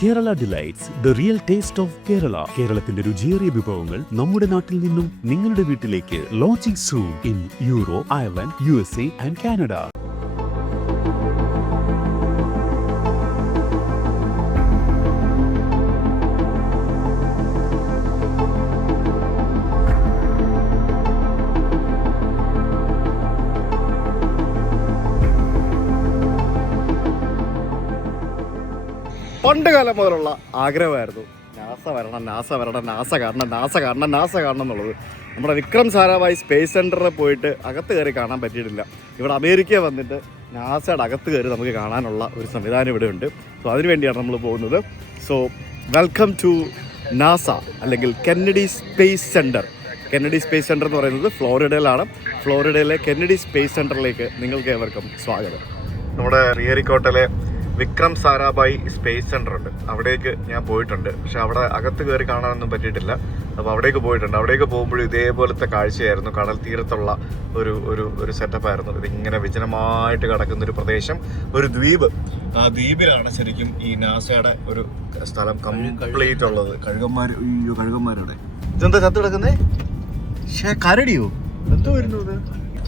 Kerala delights the real taste of Kerala. കേരളത്തിന്റെ രുചിയേറിയ വിഭവങ്ങൾ നമ്മുടെ നാട്ടിൽ നിന്നും നിങ്ങളുടെ വീട്ടിലേക്ക്. Launching soon in Europe, Ireland, USA and Canada. പണ്ട് കാലം മുതലുള്ള ആഗ്രഹമായിരുന്നു നാസ കാണണം എന്നുള്ളത്. നമ്മുടെ വിക്രം സാരാഭായ് സ്പേസ് സെൻറ്ററിൽ പോയിട്ട് അകത്ത് കയറി കാണാൻ പറ്റിയിട്ടില്ല. ഇവിടെ അമേരിക്ക വന്നിട്ട് നാസയുടെ അകത്ത് കയറി നമുക്ക് കാണാനുള്ള ഒരു സംവിധാനം ഇവിടെ ഉണ്ട്. സോ അതിനുവേണ്ടിയാണ് നമ്മൾ പോകുന്നത്. സോ വെൽക്കം ടു നാസ അല്ലെങ്കിൽ Kennedy space centre. Kennedy space centre എന്ന് പറയുന്നത് ഫ്ലോറിഡയിലാണ്. ഫ്ലോറിഡയിലെ കെന്നഡി സ്പേസ് സെൻറ്ററിലേക്ക് നിങ്ങൾക്ക് ഏവർക്കും സ്വാഗതം. നമ്മുടെ റിയറിക്കോട്ടയിലെ വിക്രം സാരാഭായ് സ്പേസ് സെൻറ്റർ ഉണ്ട്. അവിടേക്ക് ഞാൻ പോയിട്ടുണ്ട്. പക്ഷെ അവിടെ അകത്ത് കയറി കാണാനൊന്നും പറ്റിയിട്ടില്ല. അപ്പോൾ അവിടേക്ക് പോയിട്ടുണ്ട്. അവിടേക്ക് പോകുമ്പോഴും ഇതേപോലത്തെ കാഴ്ചയായിരുന്നു. കടൽ തീരത്തുള്ള ഒരു സെറ്റപ്പായിരുന്നു. ഇതിങ്ങനെ വിജനമായിട്ട് കിടക്കുന്നൊരു പ്രദേശം, ഒരു ദ്വീപ്. ആ ദ്വീപിലാണ് ശരിക്കും ഈ നാസയുടെ ഒരു സ്ഥലം കംപ്ലീറ്റ് ഉള്ളത്. കഴുകന്മാരുടെ ഇതെന്താ ചത്ത് കിടക്കുന്നേ? പക്ഷേ കരടിയോ എന്തോ വരുന്നു ഇത്?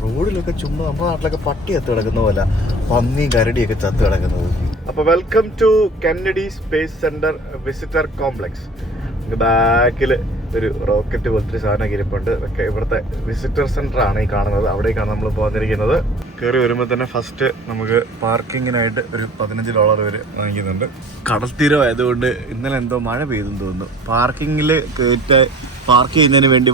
റോഡിലൊക്കെ ചുമ്മാ നമ്മുടെ നാട്ടിലൊക്കെ പട്ടി ചത്ത് കിടക്കുന്ന പോലെ പന്നിയും കരടിയൊക്കെ ചത്ത് കിടക്കുന്നത്. അപ്പോൾ welcome to Kennedy space centre visitor Complex. ബാക്കിൽ ഒരു റോക്കറ്റ് പോലത്തെ സാധനം ഇരിപ്പുണ്ട്. ഇവിടുത്തെ വിസിറ്റർ സെൻറ്റർ ആണ് ഈ കാണുന്നത്. അവിടേക്കാണ് നമ്മൾ പോകാനിരിക്കുന്നത്. കയറി വരുമ്പോൾ തന്നെ ഫസ്റ്റ് നമുക്ക് പാർക്കിങ്ങിനായിട്ട് ഒരു $15 വരെ വാങ്ങിക്കുന്നുണ്ട്. കടൽ തീരമായതുകൊണ്ട് ഇന്നലെ എന്തോ മഴ പെയ്തെന്ന് തോന്നുന്നു. പാർക്കിങ്ങിൽ പാർക്ക് ചെയ്യുന്നതിന് വേണ്ടി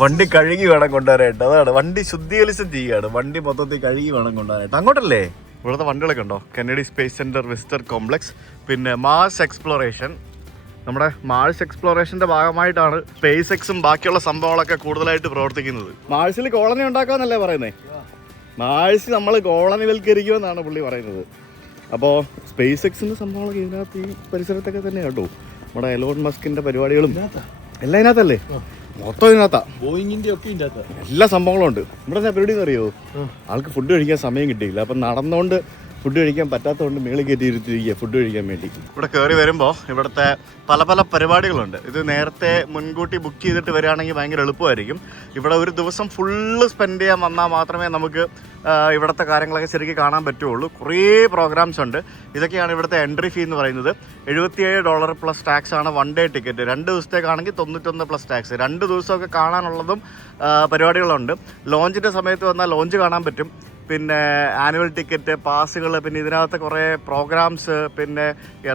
വണ്ടി കഴുകി വേണം കൊണ്ടുവരാനായിട്ട്. അതാണ് വണ്ടി ശുദ്ധീകരിച്ചും ചെയ്യുകയാണ്. വണ്ടി മൊത്തത്തിൽ കഴുകി വേണം കൊണ്ടുവരാനായിട്ട്. അങ്ങോട്ടല്ലേ ഇവിടുത്തെ വണ്ടികളൊക്കെ ഉണ്ടോ? Kennedy space centre visitor complex. പിന്നെ മാർസ് എക്സ്പ്ലോറേഷൻ. നമ്മുടെ മാർസ് എക്സ്പ്ലോറേഷൻ്റെ ഭാഗമായിട്ടാണ് സ്പേസ് എക്സും ബാക്കിയുള്ള സംഭവങ്ങളൊക്കെ കൂടുതലായിട്ട് പ്രവർത്തിക്കുന്നത്. മാർസിൽ കോളനി ഉണ്ടാക്കാമെന്നല്ലേ പറയുന്നത്? മാർസ് നമ്മൾ കോളനിവൽക്കരിക്കുമെന്നാണ് പുള്ളി പറയുന്നത്. അപ്പോൾ സ്പേസ് എക്സിൻ്റെ സംഭവങ്ങളൊക്കെ ഇതിനകത്ത് ഈ പരിസരത്തൊക്കെ തന്നെ കേട്ടോ. നമ്മുടെ എലോൺ മസ്കിൻ്റെ പരിപാടികളും എല്ലാം ഇതിനകത്തല്ലേ? മൊത്തം ഇതിനകത്താ. ബോയിങ്ങിന്റെ ഒക്കെ എല്ലാ സംഭവങ്ങളും ഉണ്ട്. ഇവിടെ പരിപാടി അറിയോ? ആൾക്ക് ഫുഡ് കഴിക്കാൻ സമയം കിട്ടിയില്ല. അപ്പം നടന്നുകൊണ്ട് ഫുഡ് കഴിക്കാൻ പറ്റാത്തതുകൊണ്ട് മേളിൽ കയറ്റി ഇരുത്തിരിക്കുക ഫുഡ് കഴിക്കാൻ വേണ്ടി. ഇവിടെ കയറി വരുമ്പോൾ ഇവിടുത്തെ പല പല പരിപാടികളുണ്ട്. ഇത് നേരത്തെ മുൻകൂട്ടി ബുക്ക് ചെയ്തിട്ട് വരികയാണെങ്കിൽ ഭയങ്കര എളുപ്പമായിരിക്കും. ഇവിടെ ഒരു ദിവസം ഫുള്ള് സ്പെൻഡ് ചെയ്യാൻ വന്നാൽ മാത്രമേ നമുക്ക് ഇവിടുത്തെ കാര്യങ്ങളൊക്കെ ശരിക്കും കാണാൻ പറ്റുള്ളൂ. കുറേ പ്രോഗ്രാംസ് ഉണ്ട്. ഇതൊക്കെയാണ് ഇവിടുത്തെ എൻട്രി ഫീ എന്ന് പറയുന്നത്. $77 പ്ലസ് ടാക്സ് ആണ് one day ticket. 2 ദിവസത്തേക്കാണെങ്കിൽ 91 plus tax. 2 ദിവസമൊക്കെ കാണാനുള്ളതും പരിപാടികളുണ്ട്. ലോഞ്ചിൻ്റെ സമയത്ത് വന്നാൽ ലോഞ്ച് കാണാൻ പറ്റും. പിന്നെ ആനുവൽ ടിക്കറ്റ്, പാസുകൾ, പിന്നെ ഇതിനകത്ത് കുറേ പ്രോഗ്രാംസ്, പിന്നെ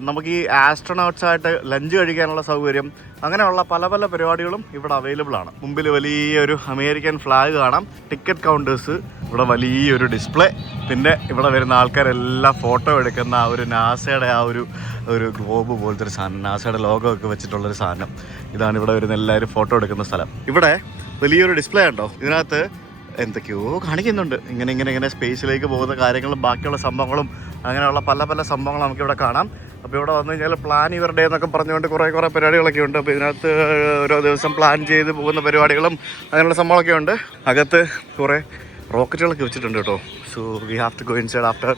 നമുക്ക് ഈ ആസ്ട്രോനോട്ട്സായിട്ട് ലഞ്ച് കഴിക്കാനുള്ള സൗകര്യം, അങ്ങനെയുള്ള പല പല പരിപാടികളും ഇവിടെ അവൈലബിൾ ആണ്. മുമ്പിൽ വലിയൊരു അമേരിക്കൻ ഫ്ലാഗ് കാണാം. ടിക്കറ്റ് കൗണ്ടേഴ്സ്, ഇവിടെ വലിയൊരു ഡിസ്പ്ലേ, പിന്നെ ഇവിടെ വരുന്ന ആൾക്കാരെല്ലാം ഫോട്ടോ എടുക്കുന്ന ആ ഒരു നാസയുടെ ആ ഒരു ഗ്ലോബ് പോലത്തെ ഒരു സാധനം, നാസയുടെ ലോഗോ ഒക്കെ വെച്ചിട്ടുള്ളൊരു സാധനം. ഇതാണ് ഇവിടെ വരുന്ന എല്ലാവരും ഫോട്ടോ എടുക്കുന്ന സ്ഥലം. ഇവിടെ വലിയൊരു ഡിസ്പ്ലേ ഉണ്ടോ? ഇതിനകത്ത് എന്തൊക്കെയോ കാണിക്കുന്നുണ്ട്. ഇങ്ങനെ സ്പേസിലേക്ക് പോകുന്ന കാര്യങ്ങളും ബാക്കിയുള്ള സംഭവങ്ങളും അങ്ങനെയുള്ള പല പല സംഭവങ്ങൾ നമുക്കിവിടെ കാണാം. അപ്പോൾ ഇവിടെ വന്നു കഴിഞ്ഞാൽ പ്ലാൻ ഇവരുടെ എന്നൊക്കെ പറഞ്ഞുകൊണ്ട് കുറേ പരിപാടികളൊക്കെ ഉണ്ട്. അപ്പോൾ ഇതിനകത്ത് ഓരോ ദിവസം പ്ലാൻ ചെയ്ത് പോകുന്ന പരിപാടികളും അങ്ങനെയുള്ള സംഭവങ്ങളൊക്കെ ഉണ്ട്. അകത്ത് കുറേ റോക്കറ്റുകളൊക്കെ വെച്ചിട്ടുണ്ട് കേട്ടോ. So we have to go inside after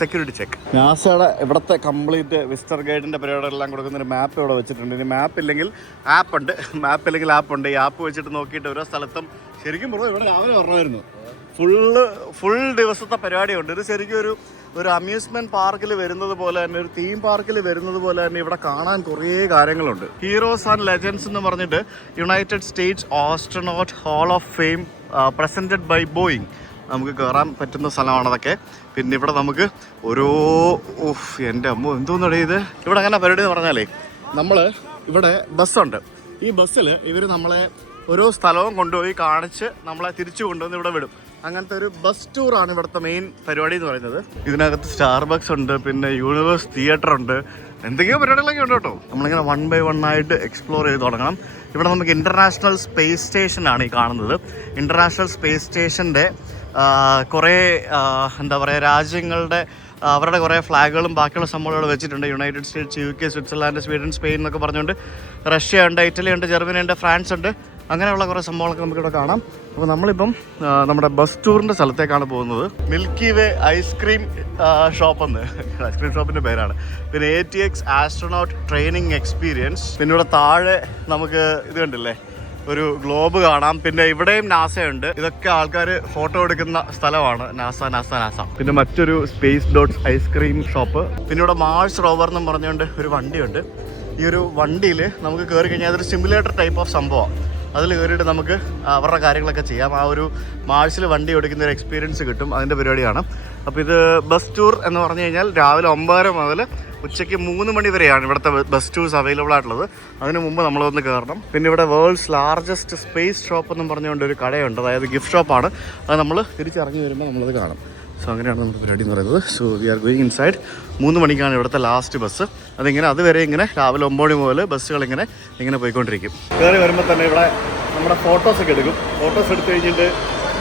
security check. നാസയുടെ ഇവിടുത്തെ കംപ്ലീറ്റ് വിസിറ്റർ ഗൈഡിൻ്റെ പരിപാടികളെല്ലാം കൊടുക്കുന്നൊരു മാപ്പ് ഇവിടെ വെച്ചിട്ടുണ്ട്. ഇനി മാപ്പ് ഇല്ലെങ്കിൽ ആപ്പുണ്ട്. ഈ ആപ്പ് വെച്ചിട്ട് നോക്കിയിട്ട് ഓരോ സ്ഥലത്തും ശരിക്കും പറഞ്ഞു ഇവിടെ രാവിലെ പറഞ്ഞായിരുന്നു ഫുൾ ദിവസത്തെ പരിപാടിയുണ്ട്. ഇത് ശരിക്കും ഒരു അമ്യൂസ്മെൻറ്റ് പാർക്കിൽ വരുന്നത് പോലെ തന്നെ, ഒരു തീം പാർക്കിൽ വരുന്നത് പോലെ തന്നെ ഇവിടെ കാണാൻ കുറേ കാര്യങ്ങളുണ്ട്. ഹീറോസ് ആൻഡ് ലെജൻഡ്സ് എന്ന് പറഞ്ഞിട്ട് United States Astronaut Hall of Fame presented by Boeing. നമുക്ക് കയറാൻ പറ്റുന്ന സ്ഥലമാണ് അതൊക്കെ. പിന്നെ ഇവിടെ നമുക്ക് എൻ്റെ അമ്മ എന്തോന്നടേ ഇത്. ഇവിടെ അങ്ങനെ പരിപാടി എന്ന് പറഞ്ഞാലേ, നമ്മൾ ഇവിടെ ബസ്സുണ്ട്. ഈ ബസ്സിൽ ഇവർ നമ്മളെ ഓരോ സ്ഥലവും കൊണ്ടുപോയി കാണിച്ച് നമ്മളെ തിരിച്ചു കൊണ്ടുവന്ന് ഇവിടെ വിടും. അങ്ങനത്തെ ഒരു ബസ് ടൂറാണ് ഇവിടുത്തെ മെയിൻ പരിപാടി എന്ന് പറയുന്നത്. ഇതിനകത്ത് സ്റ്റാർബക്സ് ഉണ്ട്, പിന്നെ യൂണിവേഴ്സ് തിയേറ്റർ ഉണ്ട്, എന്തൊക്കെയോ പരിപാടികളൊക്കെ ഉണ്ട് കേട്ടോ. നമ്മളിങ്ങനെ 1 by 1 ആയിട്ട് എക്സ്പ്ലോർ ചെയ്ത് തുടങ്ങണം. ഇവിടെ നമുക്ക് ഇൻ്റർനാഷണൽ സ്പേസ് സ്റ്റേഷനാണ് ഈ കാണുന്നത്. ഇൻ്റർനാഷണൽ സ്പേസ് സ്റ്റേഷൻ്റെ കുറേ എന്താ പറയുക, രാജ്യങ്ങളുടെ അവരുടെ കുറേ ഫ്ലാഗുകളും ബാക്കിയുള്ള സംഭവങ്ങൾ വെച്ചിട്ടുണ്ട്. United States, UK, Switzerland, Sweden, Spain എന്നൊക്കെ പറഞ്ഞുകൊണ്ട് റഷ്യ ഉണ്ട്, ഇറ്റലി ഉണ്ട്, ജർമ്മനി ഉണ്ട്, ഫ്രാൻസ് ഉണ്ട്, അങ്ങനെയുള്ള കുറേ സംഭവങ്ങളൊക്കെ നമുക്കിവിടെ കാണാം. അപ്പോൾ നമ്മളിപ്പം നമ്മുടെ ബസ് ടൂറിൻ്റെ സ്ഥലത്തേക്കാണ് പോകുന്നത്. മിൽക്കി വേ ഐസ്ക്രീം ഷോപ്പെന്ന്, ഐസ്ക്രീം ഷോപ്പിൻ്റെ പേരാണ്. പിന്നെ ATX ആസ്ട്രോനോട്ട് ട്രെയിനിങ് എക്സ്പീരിയൻസ്. പിന്നെ ഇവിടെ താഴെ നമുക്ക് ഇത് കണ്ടില്ലേ, ഒരു ഗ്ലോബ് കാണാം. പിന്നെ ഇവിടെയും നാസയുണ്ട്. ഇതൊക്കെ ആൾക്കാർ ഫോട്ടോ എടുക്കുന്ന സ്ഥലമാണ്. നാസ. പിന്നെ മറ്റൊരു സ്പേസ് ഡോട്ട്സ് ഐസ്ക്രീം ഷോപ്പ്. പിന്നെ ഇവിടെ മാർസ് റോവർ എന്നും പറഞ്ഞുകൊണ്ട് ഒരു വണ്ടിയുണ്ട്. ഈ ഒരു വണ്ടിയിൽ നമുക്ക് കയറി കഴിഞ്ഞാൽ അതൊരു സിമുലേറ്റർ ടൈപ്പ് ഓഫ് സംഭവമാണ്. അതിൽ കയറിയിട്ട് നമുക്ക് അവരുടെ കാര്യങ്ങളൊക്കെ ചെയ്യാം. ആ ഒരു മാർസിൽ വണ്ടി ഓടിക്കുന്ന ഒരു എക്സ്പീരിയൻസ് കിട്ടും. അതിൻ്റെ പരിപാടിയാണ്. അപ്പോൾ ഇത് ബസ് ടൂർ എന്ന് പറഞ്ഞു കഴിഞ്ഞാൽ രാവിലെ 9:30 മുതൽ ഉച്ചയ്ക്ക് 3 മണി വരെയാണ് ഇവിടുത്തെ ബസ് ടൂർസ് അവൈലബിൾ ആയിട്ടുള്ളത്. അതിന് മുമ്പ് നമ്മളൊന്ന് കയറണം. പിന്നെ ഇവിടെ വേൾഡ്സ് ലാർജസ്റ്റ് സ്പേസ് ഷോപ്പ് എന്നും പറഞ്ഞുകൊണ്ട് ഒരു കടയുണ്ട്. അതായത് ഗിഫ്റ്റ് ഷോപ്പാണ്. അത് നമ്മൾ തിരിച്ചിറങ്ങി വരുമ്പോൾ നമ്മളത് കാണും. സോ അങ്ങനെയാണ് നമ്മുടെ പരിപാടി എന്ന് പറയുന്നത്. So we are going inside. 3 മണിക്കാണ് ഇവിടുത്തെ ലാസ്റ്റ് ബസ്. അതിങ്ങനെ അതുവരെ ഇങ്ങനെ രാവിലെ 9 മണി മുതൽ ബസ്സുകൾ ഇങ്ങനെ പോയിക്കൊണ്ടിരിക്കും. കയറി വരുമ്പോൾ തന്നെ ഇവിടെ നമ്മുടെ ഫോട്ടോസൊക്കെ എടുക്കും. ഫോട്ടോസ് എടുത്തു കഴിഞ്ഞിട്ട്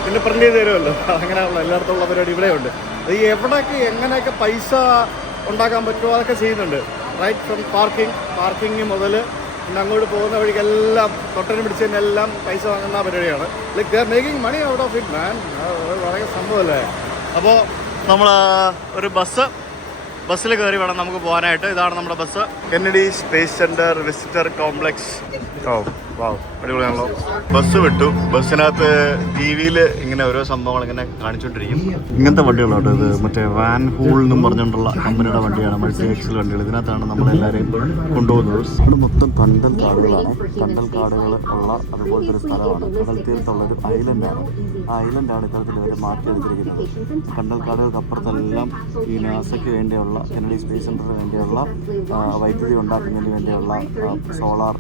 പിന്നെ പ്രിൻ്റ് ചെയ്ത് തരുമല്ലോ. അങ്ങനെയുള്ള എല്ലായിടത്തും ഉള്ള പരിപാടി ഇവിടെയുണ്ട്. അത് എവിടെയൊക്കെ എങ്ങനെയൊക്കെ പൈസ ഉണ്ടാക്കാൻ പറ്റുമോ അതൊക്കെ ചെയ്യുന്നുണ്ട്. റൈറ്റ് ഫ്രം പാർക്കിംഗ് മുതൽ പിന്നെ അങ്ങോട്ട് പോകുന്ന വഴിക്കെല്ലാം തൊട്ടന് പിടിച്ചതിനെല്ലാം പൈസ വാങ്ങുന്ന പരിപാടിയാണ്. Like they are making money out of it man. വളരെ സംഭവമല്ലേ. അപ്പോൾ നമ്മൾ ഒരു ബസ്സിൽ കയറി വേണം നമുക്ക് പോകാനായിട്ട്. ഇതാണ് നമ്മുടെ bus. Kennedy space centre visitor complex. Wow, അടിപൊളിയാണല്ലോ. ബസ് വിട്ടു. ബസ്സിനകത്ത് TV-യിൽ ഇങ്ങനെ ഓരോ സംഭവങ്ങൾ ഇങ്ങനെ കാണിച്ചുകൊണ്ടിരിക്കും. ഇങ്ങനത്തെ വണ്ടികളാട്ടോ ഇത്. മറ്റേ വാൻ ഹൂൾ എന്നും പറഞ്ഞുകൊണ്ടുള്ള കമ്പനിയുടെ വണ്ടിയാണ്. മൾട്ടി എക്സൽ വണ്ടികൾ. ഇതിനകത്താണ് നമ്മളെല്ലാവരെയും കൊണ്ടുപോകുന്നത്. ഇവിടെ മൊത്തം കണ്ടൽ കാടുകളാണ്. കണ്ടൽ കാടുകൾ ഉള്ള അതുപോലത്തെ ഒരു സ്ഥലമാണ്. കടൽ തീരത്തുള്ളൊരു ഐലൻഡാണ്. ആ ഐലൻഡാണ് ഇത്തരത്തിൽ ഇവർ മാറ്റിയെടുത്തിരിക്കുന്നത്. കണ്ടൽ കാടുകൾക്ക് അപ്പുറത്തെല്ലാം ഈ നാസയ്ക്ക് വേണ്ടിയുള്ള, കെന്നഡി സ്പേസ് സെൻറ്ററിന് വേണ്ടിയുള്ള വൈദ്യുതി ഉണ്ടാക്കുന്നതിന് വേണ്ടിയുള്ള സോളാർ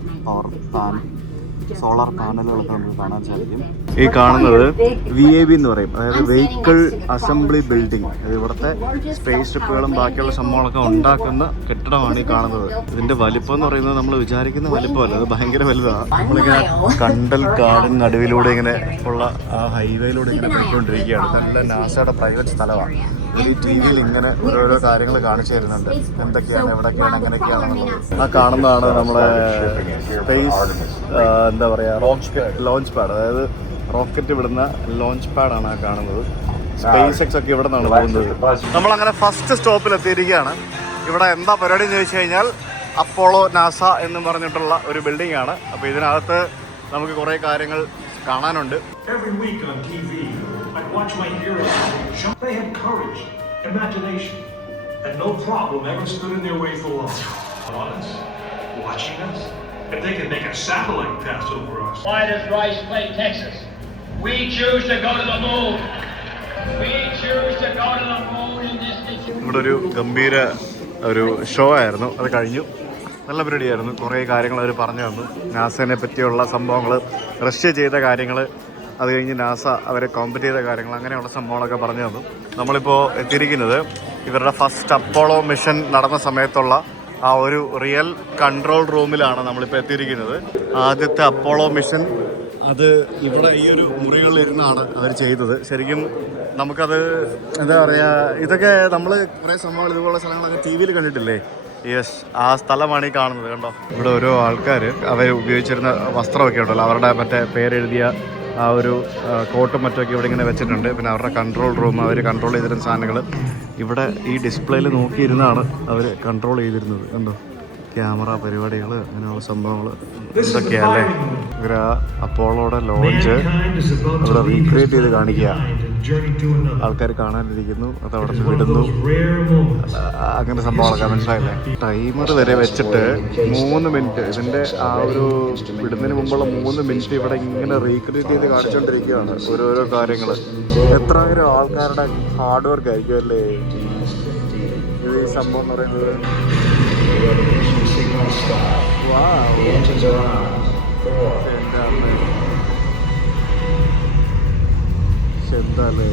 പാനലുകളൊക്കെ നമുക്ക് കാണാൻ സാധിക്കും. ഈ കാണുന്നത് VAB എന്ന് പറയും. അതായത് വെഹിക്കിൾ അസംബ്ലി ബിൽഡിംഗ്. അത് ഇവിടുത്തെ സ്പേസ് ഷിപ്പുകളും ബാക്കിയുള്ള സംഭവങ്ങളൊക്കെ ഉണ്ടാക്കുന്ന കെട്ടിടമാണ് ഈ കാണുന്നത്. ഇതിന്റെ വലിപ്പം എന്ന് പറയുന്നത് നമ്മൾ വിചാരിക്കുന്ന വലിപ്പമല്ല, അത് ഭയങ്കര വലുതാണ്. നമ്മളിങ്ങനെ കണ്ടൽ കാടിന് നടുവിലൂടെ ഇങ്ങനെ ഉള്ള ആ ഹൈവേയിലൂടെ ഇങ്ങനെ പോയിക്കൊണ്ടിരിക്കുകയാണ്. നല്ല നാസയുടെ പ്രൈവറ്റ് സ്ഥലമാണ്. ഈ TV-യിൽ ഇങ്ങനെ ഓരോരോ കാര്യങ്ങൾ കാണിച്ചു തരുന്നുണ്ട്. എന്തൊക്കെയാണ്, എവിടെയൊക്കെയാണ്, എങ്ങനെയൊക്കെയാണെന്നുള്ളത്. ആ കാണുന്നതാണ് നമ്മുടെ സ്പേസ് എന്താ പറയുക, ലോഞ്ച് പാഡ്. അതായത് റോക്കറ്റ് വിടുന്ന ലോഞ്ച് പാഡാണ് ആ കാണുന്നത്. SpaceX ഒക്കെ ഇവിടെ നിന്നാണ് പോകുന്നത്. നമ്മളങ്ങനെ ഫസ്റ്റ് സ്റ്റോപ്പിൽ എത്തിയിരിക്കുകയാണ്. ഇവിടെ എന്താ പരിപാടി എന്ന് ചോദിച്ചു കഴിഞ്ഞാൽ അപ്പോളോ നാസ എന്ന് പറഞ്ഞിട്ടുള്ള ഒരു ബിൽഡിംഗ് ആണ്. അപ്പോൾ ഇതിനകത്ത് നമുക്ക് കുറേ കാര്യങ്ങൾ കാണാനുണ്ട്. Every week on TV, I watch my heroes. They had courage, imagination, and no problem ever stood in their way for long. On us, watching us, if they can make a satellite pass over us. Why does Rice play Texas? We choose to go to the moon. We choose to go to the moon in this nation. ഇവിടെ ഒരു ഗംഭീര ഒരു show ആയിരുന്നു. അത് കഴിഞ്ഞു. നല്ല പരിപാടിയായിരുന്നു. കുറേ കാര്യങ്ങൾ അവർ പറഞ്ഞു തന്നു. നാസേനെ പറ്റിയുള്ള സംഭവങ്ങൾ, റഷ്യ ചെയ്ത കാര്യങ്ങൾ, അത് കഴിഞ്ഞ് നാസ അവരെ കോമ്പറ്റ് ചെയ്ത കാര്യങ്ങൾ, അങ്ങനെയുള്ള സംഭവങ്ങളൊക്കെ പറഞ്ഞു തന്നു. നമ്മളിപ്പോൾ എത്തിയിരിക്കുന്നത് ഇവരുടെ ഫസ്റ്റ് അപ്പോളോ മിഷൻ നടന്ന സമയത്തുള്ള ആ ഒരു റിയൽ കൺട്രോൾ റൂമിലാണ് നമ്മളിപ്പോൾ എത്തിയിരിക്കുന്നത്. ആദ്യത്തെ അപ്പോളോ മിഷൻ അത് ഇവിടെ ഈ ഒരു മുറികളിലിരുന്നാണ് അവർ ചെയ്തത്. ശരിക്കും നമുക്കത് എന്താ പറയുക, ഇതൊക്കെ നമ്മൾ കുറേ സംഭവങ്ങൾ ഇതുപോലുള്ള സ്ഥലങ്ങളൊക്കെ TV-യിൽ കണ്ടിട്ടില്ലേ. യെസ്, ആ സ്ഥലമാണ് ഈ കാണുന്നത്. കണ്ടോ, ഇവിടെ ഓരോ ആൾക്കാർ അവർ ഉപയോഗിച്ചിരുന്ന വസ്ത്രമൊക്കെ ഉണ്ടല്ലോ, അവരുടെ മറ്റേ പേരെഴുതിയ ആ ഒരു കോട്ടും മറ്റൊക്കെ ഇവിടെ ഇങ്ങനെ വെച്ചിട്ടുണ്ട്. പിന്നെ അവരുടെ കൺട്രോൾ റൂം, അവർ കൺട്രോൾ ചെയ്തിരുന്ന സാധനങ്ങൾ ഇവിടെ ഈ ഡിസ്പ്ലേയിൽ നോക്കിയിരുന്നാണ് അവർ കൺട്രോൾ ചെയ്തിരുന്നത്. കണ്ടോ, ക്യാമറ പരിപാടികൾ, അങ്ങനെയുള്ള സംഭവങ്ങൾ എന്തൊക്കെയല്ലേ. ഇവർ അപ്പോളോയുടെ ലോഞ്ച് ഇവിടെ റീക്രിയേറ്റ് ചെയ്ത് കാണിക്കുക. ആൾക്കാർ കാണാനിരിക്കുന്നു, അത് അവിടെ നിന്ന് വിടുന്നു, അങ്ങനെ സംഭവങ്ങളൊക്കെ മനസ്സിലായില്ലേ. ടൈമർ വരെ വെച്ചിട്ട് 3 മിനിറ്റ്, ഇതിൻ്റെ ആ ഒരു വിടുന്നതിന് മുമ്പുള്ള 3 മിനിറ്റ് ഇവിടെ ഇങ്ങനെ റീക്രിയേറ്റ് ചെയ്ത് കാണിച്ചുകൊണ്ടിരിക്കുകയാണ് ഓരോരോ കാര്യങ്ങൾ. എത്രയായിരം ആൾക്കാരുടെ ഹാർഡ് വർക്ക് ആയിരിക്കും അല്ലേ ഇത് ഈ സംഭവം എന്ന് പറയുന്നത്. എന്താല്ലേ,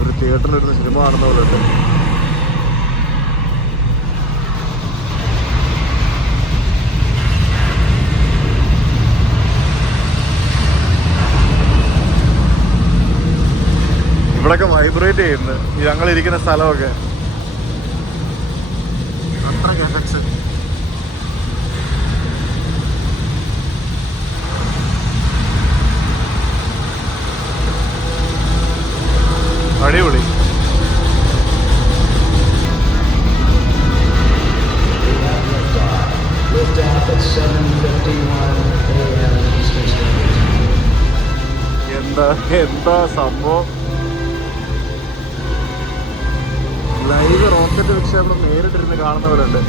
ഒരു തിയേറ്ററിലിരുന്ന് സിനിമ കാണുന്ന പോലെ ഉണ്ട്. ഇവിടെയൊക്കെ വൈബ്രേറ്റ് ചെയ്യുന്നു ഞങ്ങളിരിക്കുന്ന സ്ഥലമൊക്കെ. അത്രയ്ക്ക് എഫക്ട്സ്. അടിപൊളി. എന്താ സംഭവം. ലൈവ് റോക്കറ്റ് വിക്ഷേപണം നേരിട്ടിരുന്ന് കാണുന്നവരുണ്ട്.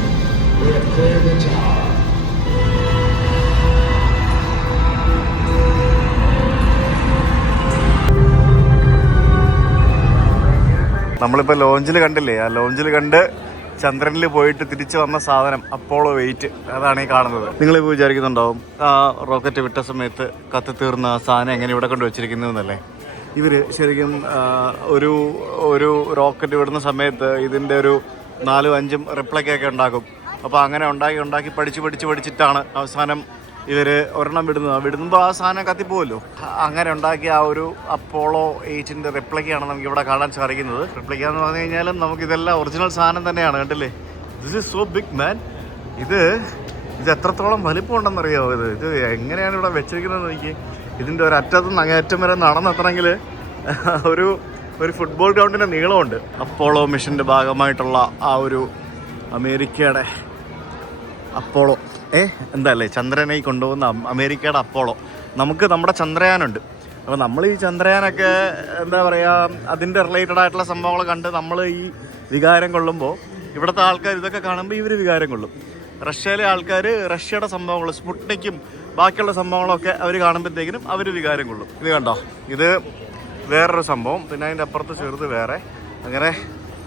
നമ്മളിപ്പോൾ ലോഞ്ചിൽ കണ്ടില്ലേ, ആ ലോഞ്ചിൽ കണ്ട് ചന്ദ്രനിൽ പോയിട്ട് തിരിച്ചു വന്ന സാധനം അപ്പോളോ 8 അതാണ് ഈ കാണുന്നത്. നിങ്ങളിപ്പോൾ വിചാരിക്കുന്നുണ്ടാവും ആ റോക്കറ്റ് വിട്ട സമയത്ത് കത്തിത്തീർന്ന ആ സാധനം എങ്ങനെ ഇവിടെ കൊണ്ട് വെച്ചിരിക്കുന്നു എന്നല്ലേ. ഇവർ ശരിക്കും ഒരു റോക്കറ്റ് വിടുന്ന സമയത്ത് ഇതിൻ്റെ ഒരു 4-5 റിപ്ലൈക്കൊക്കെ ഉണ്ടാക്കും. അപ്പോൾ അങ്ങനെ ഉണ്ടാക്കി പഠിച്ചിട്ടാണ് അവസാനം ഇവർ ഒരെണ്ണം വിടുമ്പോൾ ആ സാധനം കത്തിപ്പോവല്ലോ. അങ്ങനെ ഉണ്ടാക്കിയ ആ ഒരു അപ്പോളോ 8ൻ്റെ റിപ്ലൈക്കാണ് നമുക്ക് ഇവിടെ കാണാൻ സാധിക്കുന്നത്. റിപ്ലൈക്ക എന്ന് പറഞ്ഞു കഴിഞ്ഞാലും നമുക്കിതെല്ലാം ഒറിജിനൽ സാധനം തന്നെയാണ്. കണ്ടില്ലേ, this is so big man. ഇത് എത്രത്തോളം വലിപ്പം ഉണ്ടെന്നറിയാമോ. ഇത് എങ്ങനെയാണ് ഇവിടെ വെച്ചിരിക്കുന്നത് എനിക്ക്. ഇതിൻ്റെ ഒരു അറ്റത്ത് നിന്ന് അങ്ങേയറ്റം വരെ നടന്നെത്തണമെങ്കിൽ ഒരു ഫുട്ബോൾ ഗ്രൗണ്ടിൻ്റെ നീളമുണ്ട്. അപ്പോളോ മിഷൻ്റെ ഭാഗമായിട്ടുള്ള ആ ഒരു അമേരിക്കയുടെ അപ്പോളോ എന്താല്ലേ ചന്ദ്രനെ കൊണ്ടുപോകുന്ന അമേരിക്കയുടെ അപ്പോളോ. നമുക്ക് നമ്മുടെ ചന്ദ്രയാനുണ്ട്. അപ്പോൾ നമ്മൾ ഈ ചന്ദ്രയാനൊക്കെ എന്താ പറയുക, അതിൻ്റെ റിലേറ്റഡ് ആയിട്ടുള്ള സംഭവങ്ങൾ കണ്ട് നമ്മൾ ഈ വികാരം കൊള്ളുമ്പോൾ ഇവിടുത്തെ ആൾക്കാർ ഇതൊക്കെ കാണുമ്പോൾ ഇവർ വികാരം കൊള്ളും. റഷ്യയിലെ ആൾക്കാർ റഷ്യയുടെ സംഭവങ്ങൾ സ്പുട്നിക്കും ബാക്കിയുള്ള സംഭവങ്ങളൊക്കെ അവർ കാണുമ്പോഴത്തേക്കിനും അവർ വികാരം കൊള്ളും. ഇത് കണ്ടോ, ഇത് വേറൊരു സംഭവം, പിന്നെ അതിൻ്റെ അപ്പുറത്ത് ചെറുത് വേറെ, അങ്ങനെ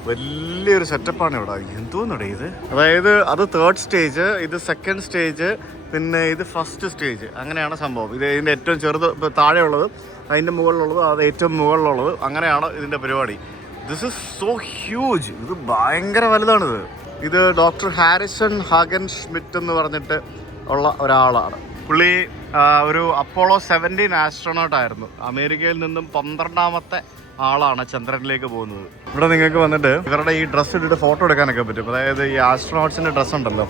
വലിയൊരു സെറ്റപ്പാണ് ഇവിടെ. എന്തോന്നൂടെ ഇത്, അതായത് അത് 3rd സ്റ്റേജ്, ഇത് 2nd സ്റ്റേജ്, പിന്നെ ഇത് 1st സ്റ്റേജ്, അങ്ങനെയാണ് സംഭവം. ഇത് ഇതിൻ്റെ ഏറ്റവും ചെറുത് ഇപ്പോൾ താഴെയുള്ളത്, അതിൻ്റെ മുകളിലുള്ളത്, അത് ഏറ്റവും മുകളിലുള്ളത്, അങ്ങനെയാണ് ഇതിൻ്റെ പരിപാടി. This is so huge. ഇത് ഭയങ്കര വലുതാണിത്. ഇത് ഡോക്ടർ ഹാരിസൺ ഹാഗൻ ഷ്മിറ്റ് എന്ന് പറഞ്ഞിട്ട് ഉള്ള ഒരാളാണ്. പുള്ളി ഒരു അപ്പോളോ 17 ആസ്ട്രോനോട്ട് ആയിരുന്നു. അമേരിക്കയിൽ നിന്നും 12ാമത്തെ ആളാണ് ചന്ദ്രനിലേക്ക് പോകുന്നത്. ഇവിടെ നിങ്ങൾക്ക് വന്നിട്ട് ഇവരുടെ ഈ ഡ്രസ്സ് ഇട്ടിട്ട് ഫോട്ടോ എടുക്കാനൊക്കെ പറ്റും. അതായത് ഈ ആസ്ട്രോനോട്ട്സിൻ്റെ ഡ്രസ്സ് ഉണ്ടല്ലോ,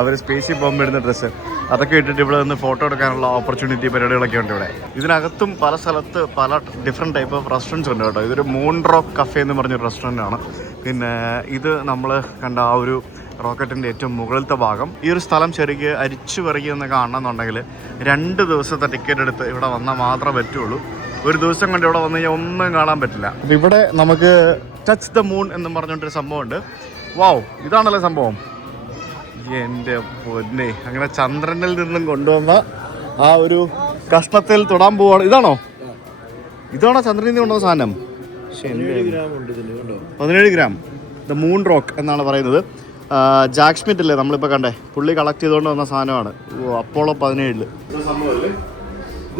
അവർ സ്പേസിൽ പോകുമ്പോൾ ഇടുന്ന ഡ്രസ്സ്, അതൊക്കെ ഇട്ടിട്ട് ഇവിടെ നിന്ന് ഫോട്ടോ എടുക്കാനുള്ള ഓപ്പർച്യൂണിറ്റി പരിപാടികളൊക്കെ ഉണ്ട് ഇവിടെ. ഇതിനകത്തും പല സ്ഥലത്ത് പല ഡിഫറെൻറ്റ് ടൈപ്പ് ഓഫ് റെസ്റ്റോറൻറ്റ്സ് ഉണ്ട് കേട്ടോ. ഇതൊരു മൂൺ റോക്ക് കഫേ എന്ന് പറഞ്ഞൊരു റെസ്റ്റോറൻ്റ് ആണ്. പിന്നെ ഇത് നമ്മൾ കണ്ട ആ ഒരു റോക്കറ്റിൻ്റെ ഏറ്റവും മുകളിലത്തെ ഭാഗം. ഈ ഒരു സ്ഥലം ശരിക്ക് അരിച്ചു പെറുകിയെന്ന് കാണണമെന്നുണ്ടെങ്കിൽ 2 ദിവസത്തെ ടിക്കറ്റ് എടുത്ത് ഇവിടെ വന്നാൽ മാത്രമേ പറ്റുള്ളൂ. ഒരു ദിവസം കൊണ്ട് ഇവിടെ വന്നു കഴിഞ്ഞാൽ ഒന്നും കാണാൻ പറ്റില്ല. അപ്പം ഇവിടെ നമുക്ക് ടച്ച് ദ മൂൺ എന്നും പറഞ്ഞുകൊണ്ടൊരു സംഭവമുണ്ട്. വാവ്, ഇതാണല്ലോ സംഭവം. എൻ്റെ പൊന്നെ, അങ്ങനെ ചന്ദ്രനിൽ നിന്നും കൊണ്ടുവന്ന ആ ഒരു കഷ്ണത്തിൽ തൊടാൻ പോവാണ്. ഇതാണോ ചന്ദ്രനിൽ നിന്ന് കൊണ്ടുവന്ന സാധനം? 17 ഗ്രാം. ദ മൂൺ റോക്ക് എന്നാണ് പറയുന്നത്. ജാക്ക് ഷ്മിറ്റ് അല്ലേ നമ്മളിപ്പോൾ കണ്ടേ, പുള്ളി കളക്ട് ചെയ്തുകൊണ്ട് വന്ന സാധനമാണ്. അപ്പോളോ 17 സംഭവമല്ലേ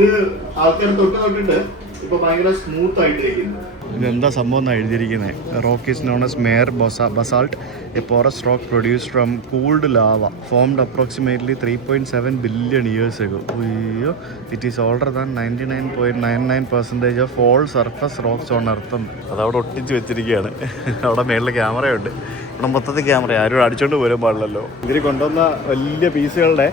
ഇത്. ആൾക്കാർ തൊട്ടിട്ട് ഇപ്പോൾ ഭയങ്കര സ്മൂത്ത് ആയിട്ടിരിക്കുന്നു. ഇതെന്താ സംഭവം എന്നാണ് എഴുതിയിരിക്കുന്നത്. Rock is known as mare basalt, a porous rock produced from cooled lava formed approximately 3.7 billion years ago. അയ്യോ, it is older than 99.99% of all surface rocks on Earth. അതവിടെ ഒട്ടിച്ച് വെച്ചിരിക്കുകയാണ്. അവിടെ മേളിൽ ക്യാമറയുണ്ട്. ഇവിടെ മൊത്തത്തിൽ ക്യാമറ, ആരും അടിച്ചോണ്ട് പോരാൻ പാടില്ലല്ലോ. ഇതിൽ കൊണ്ടുവന്ന വലിയ പീസുകളുടെ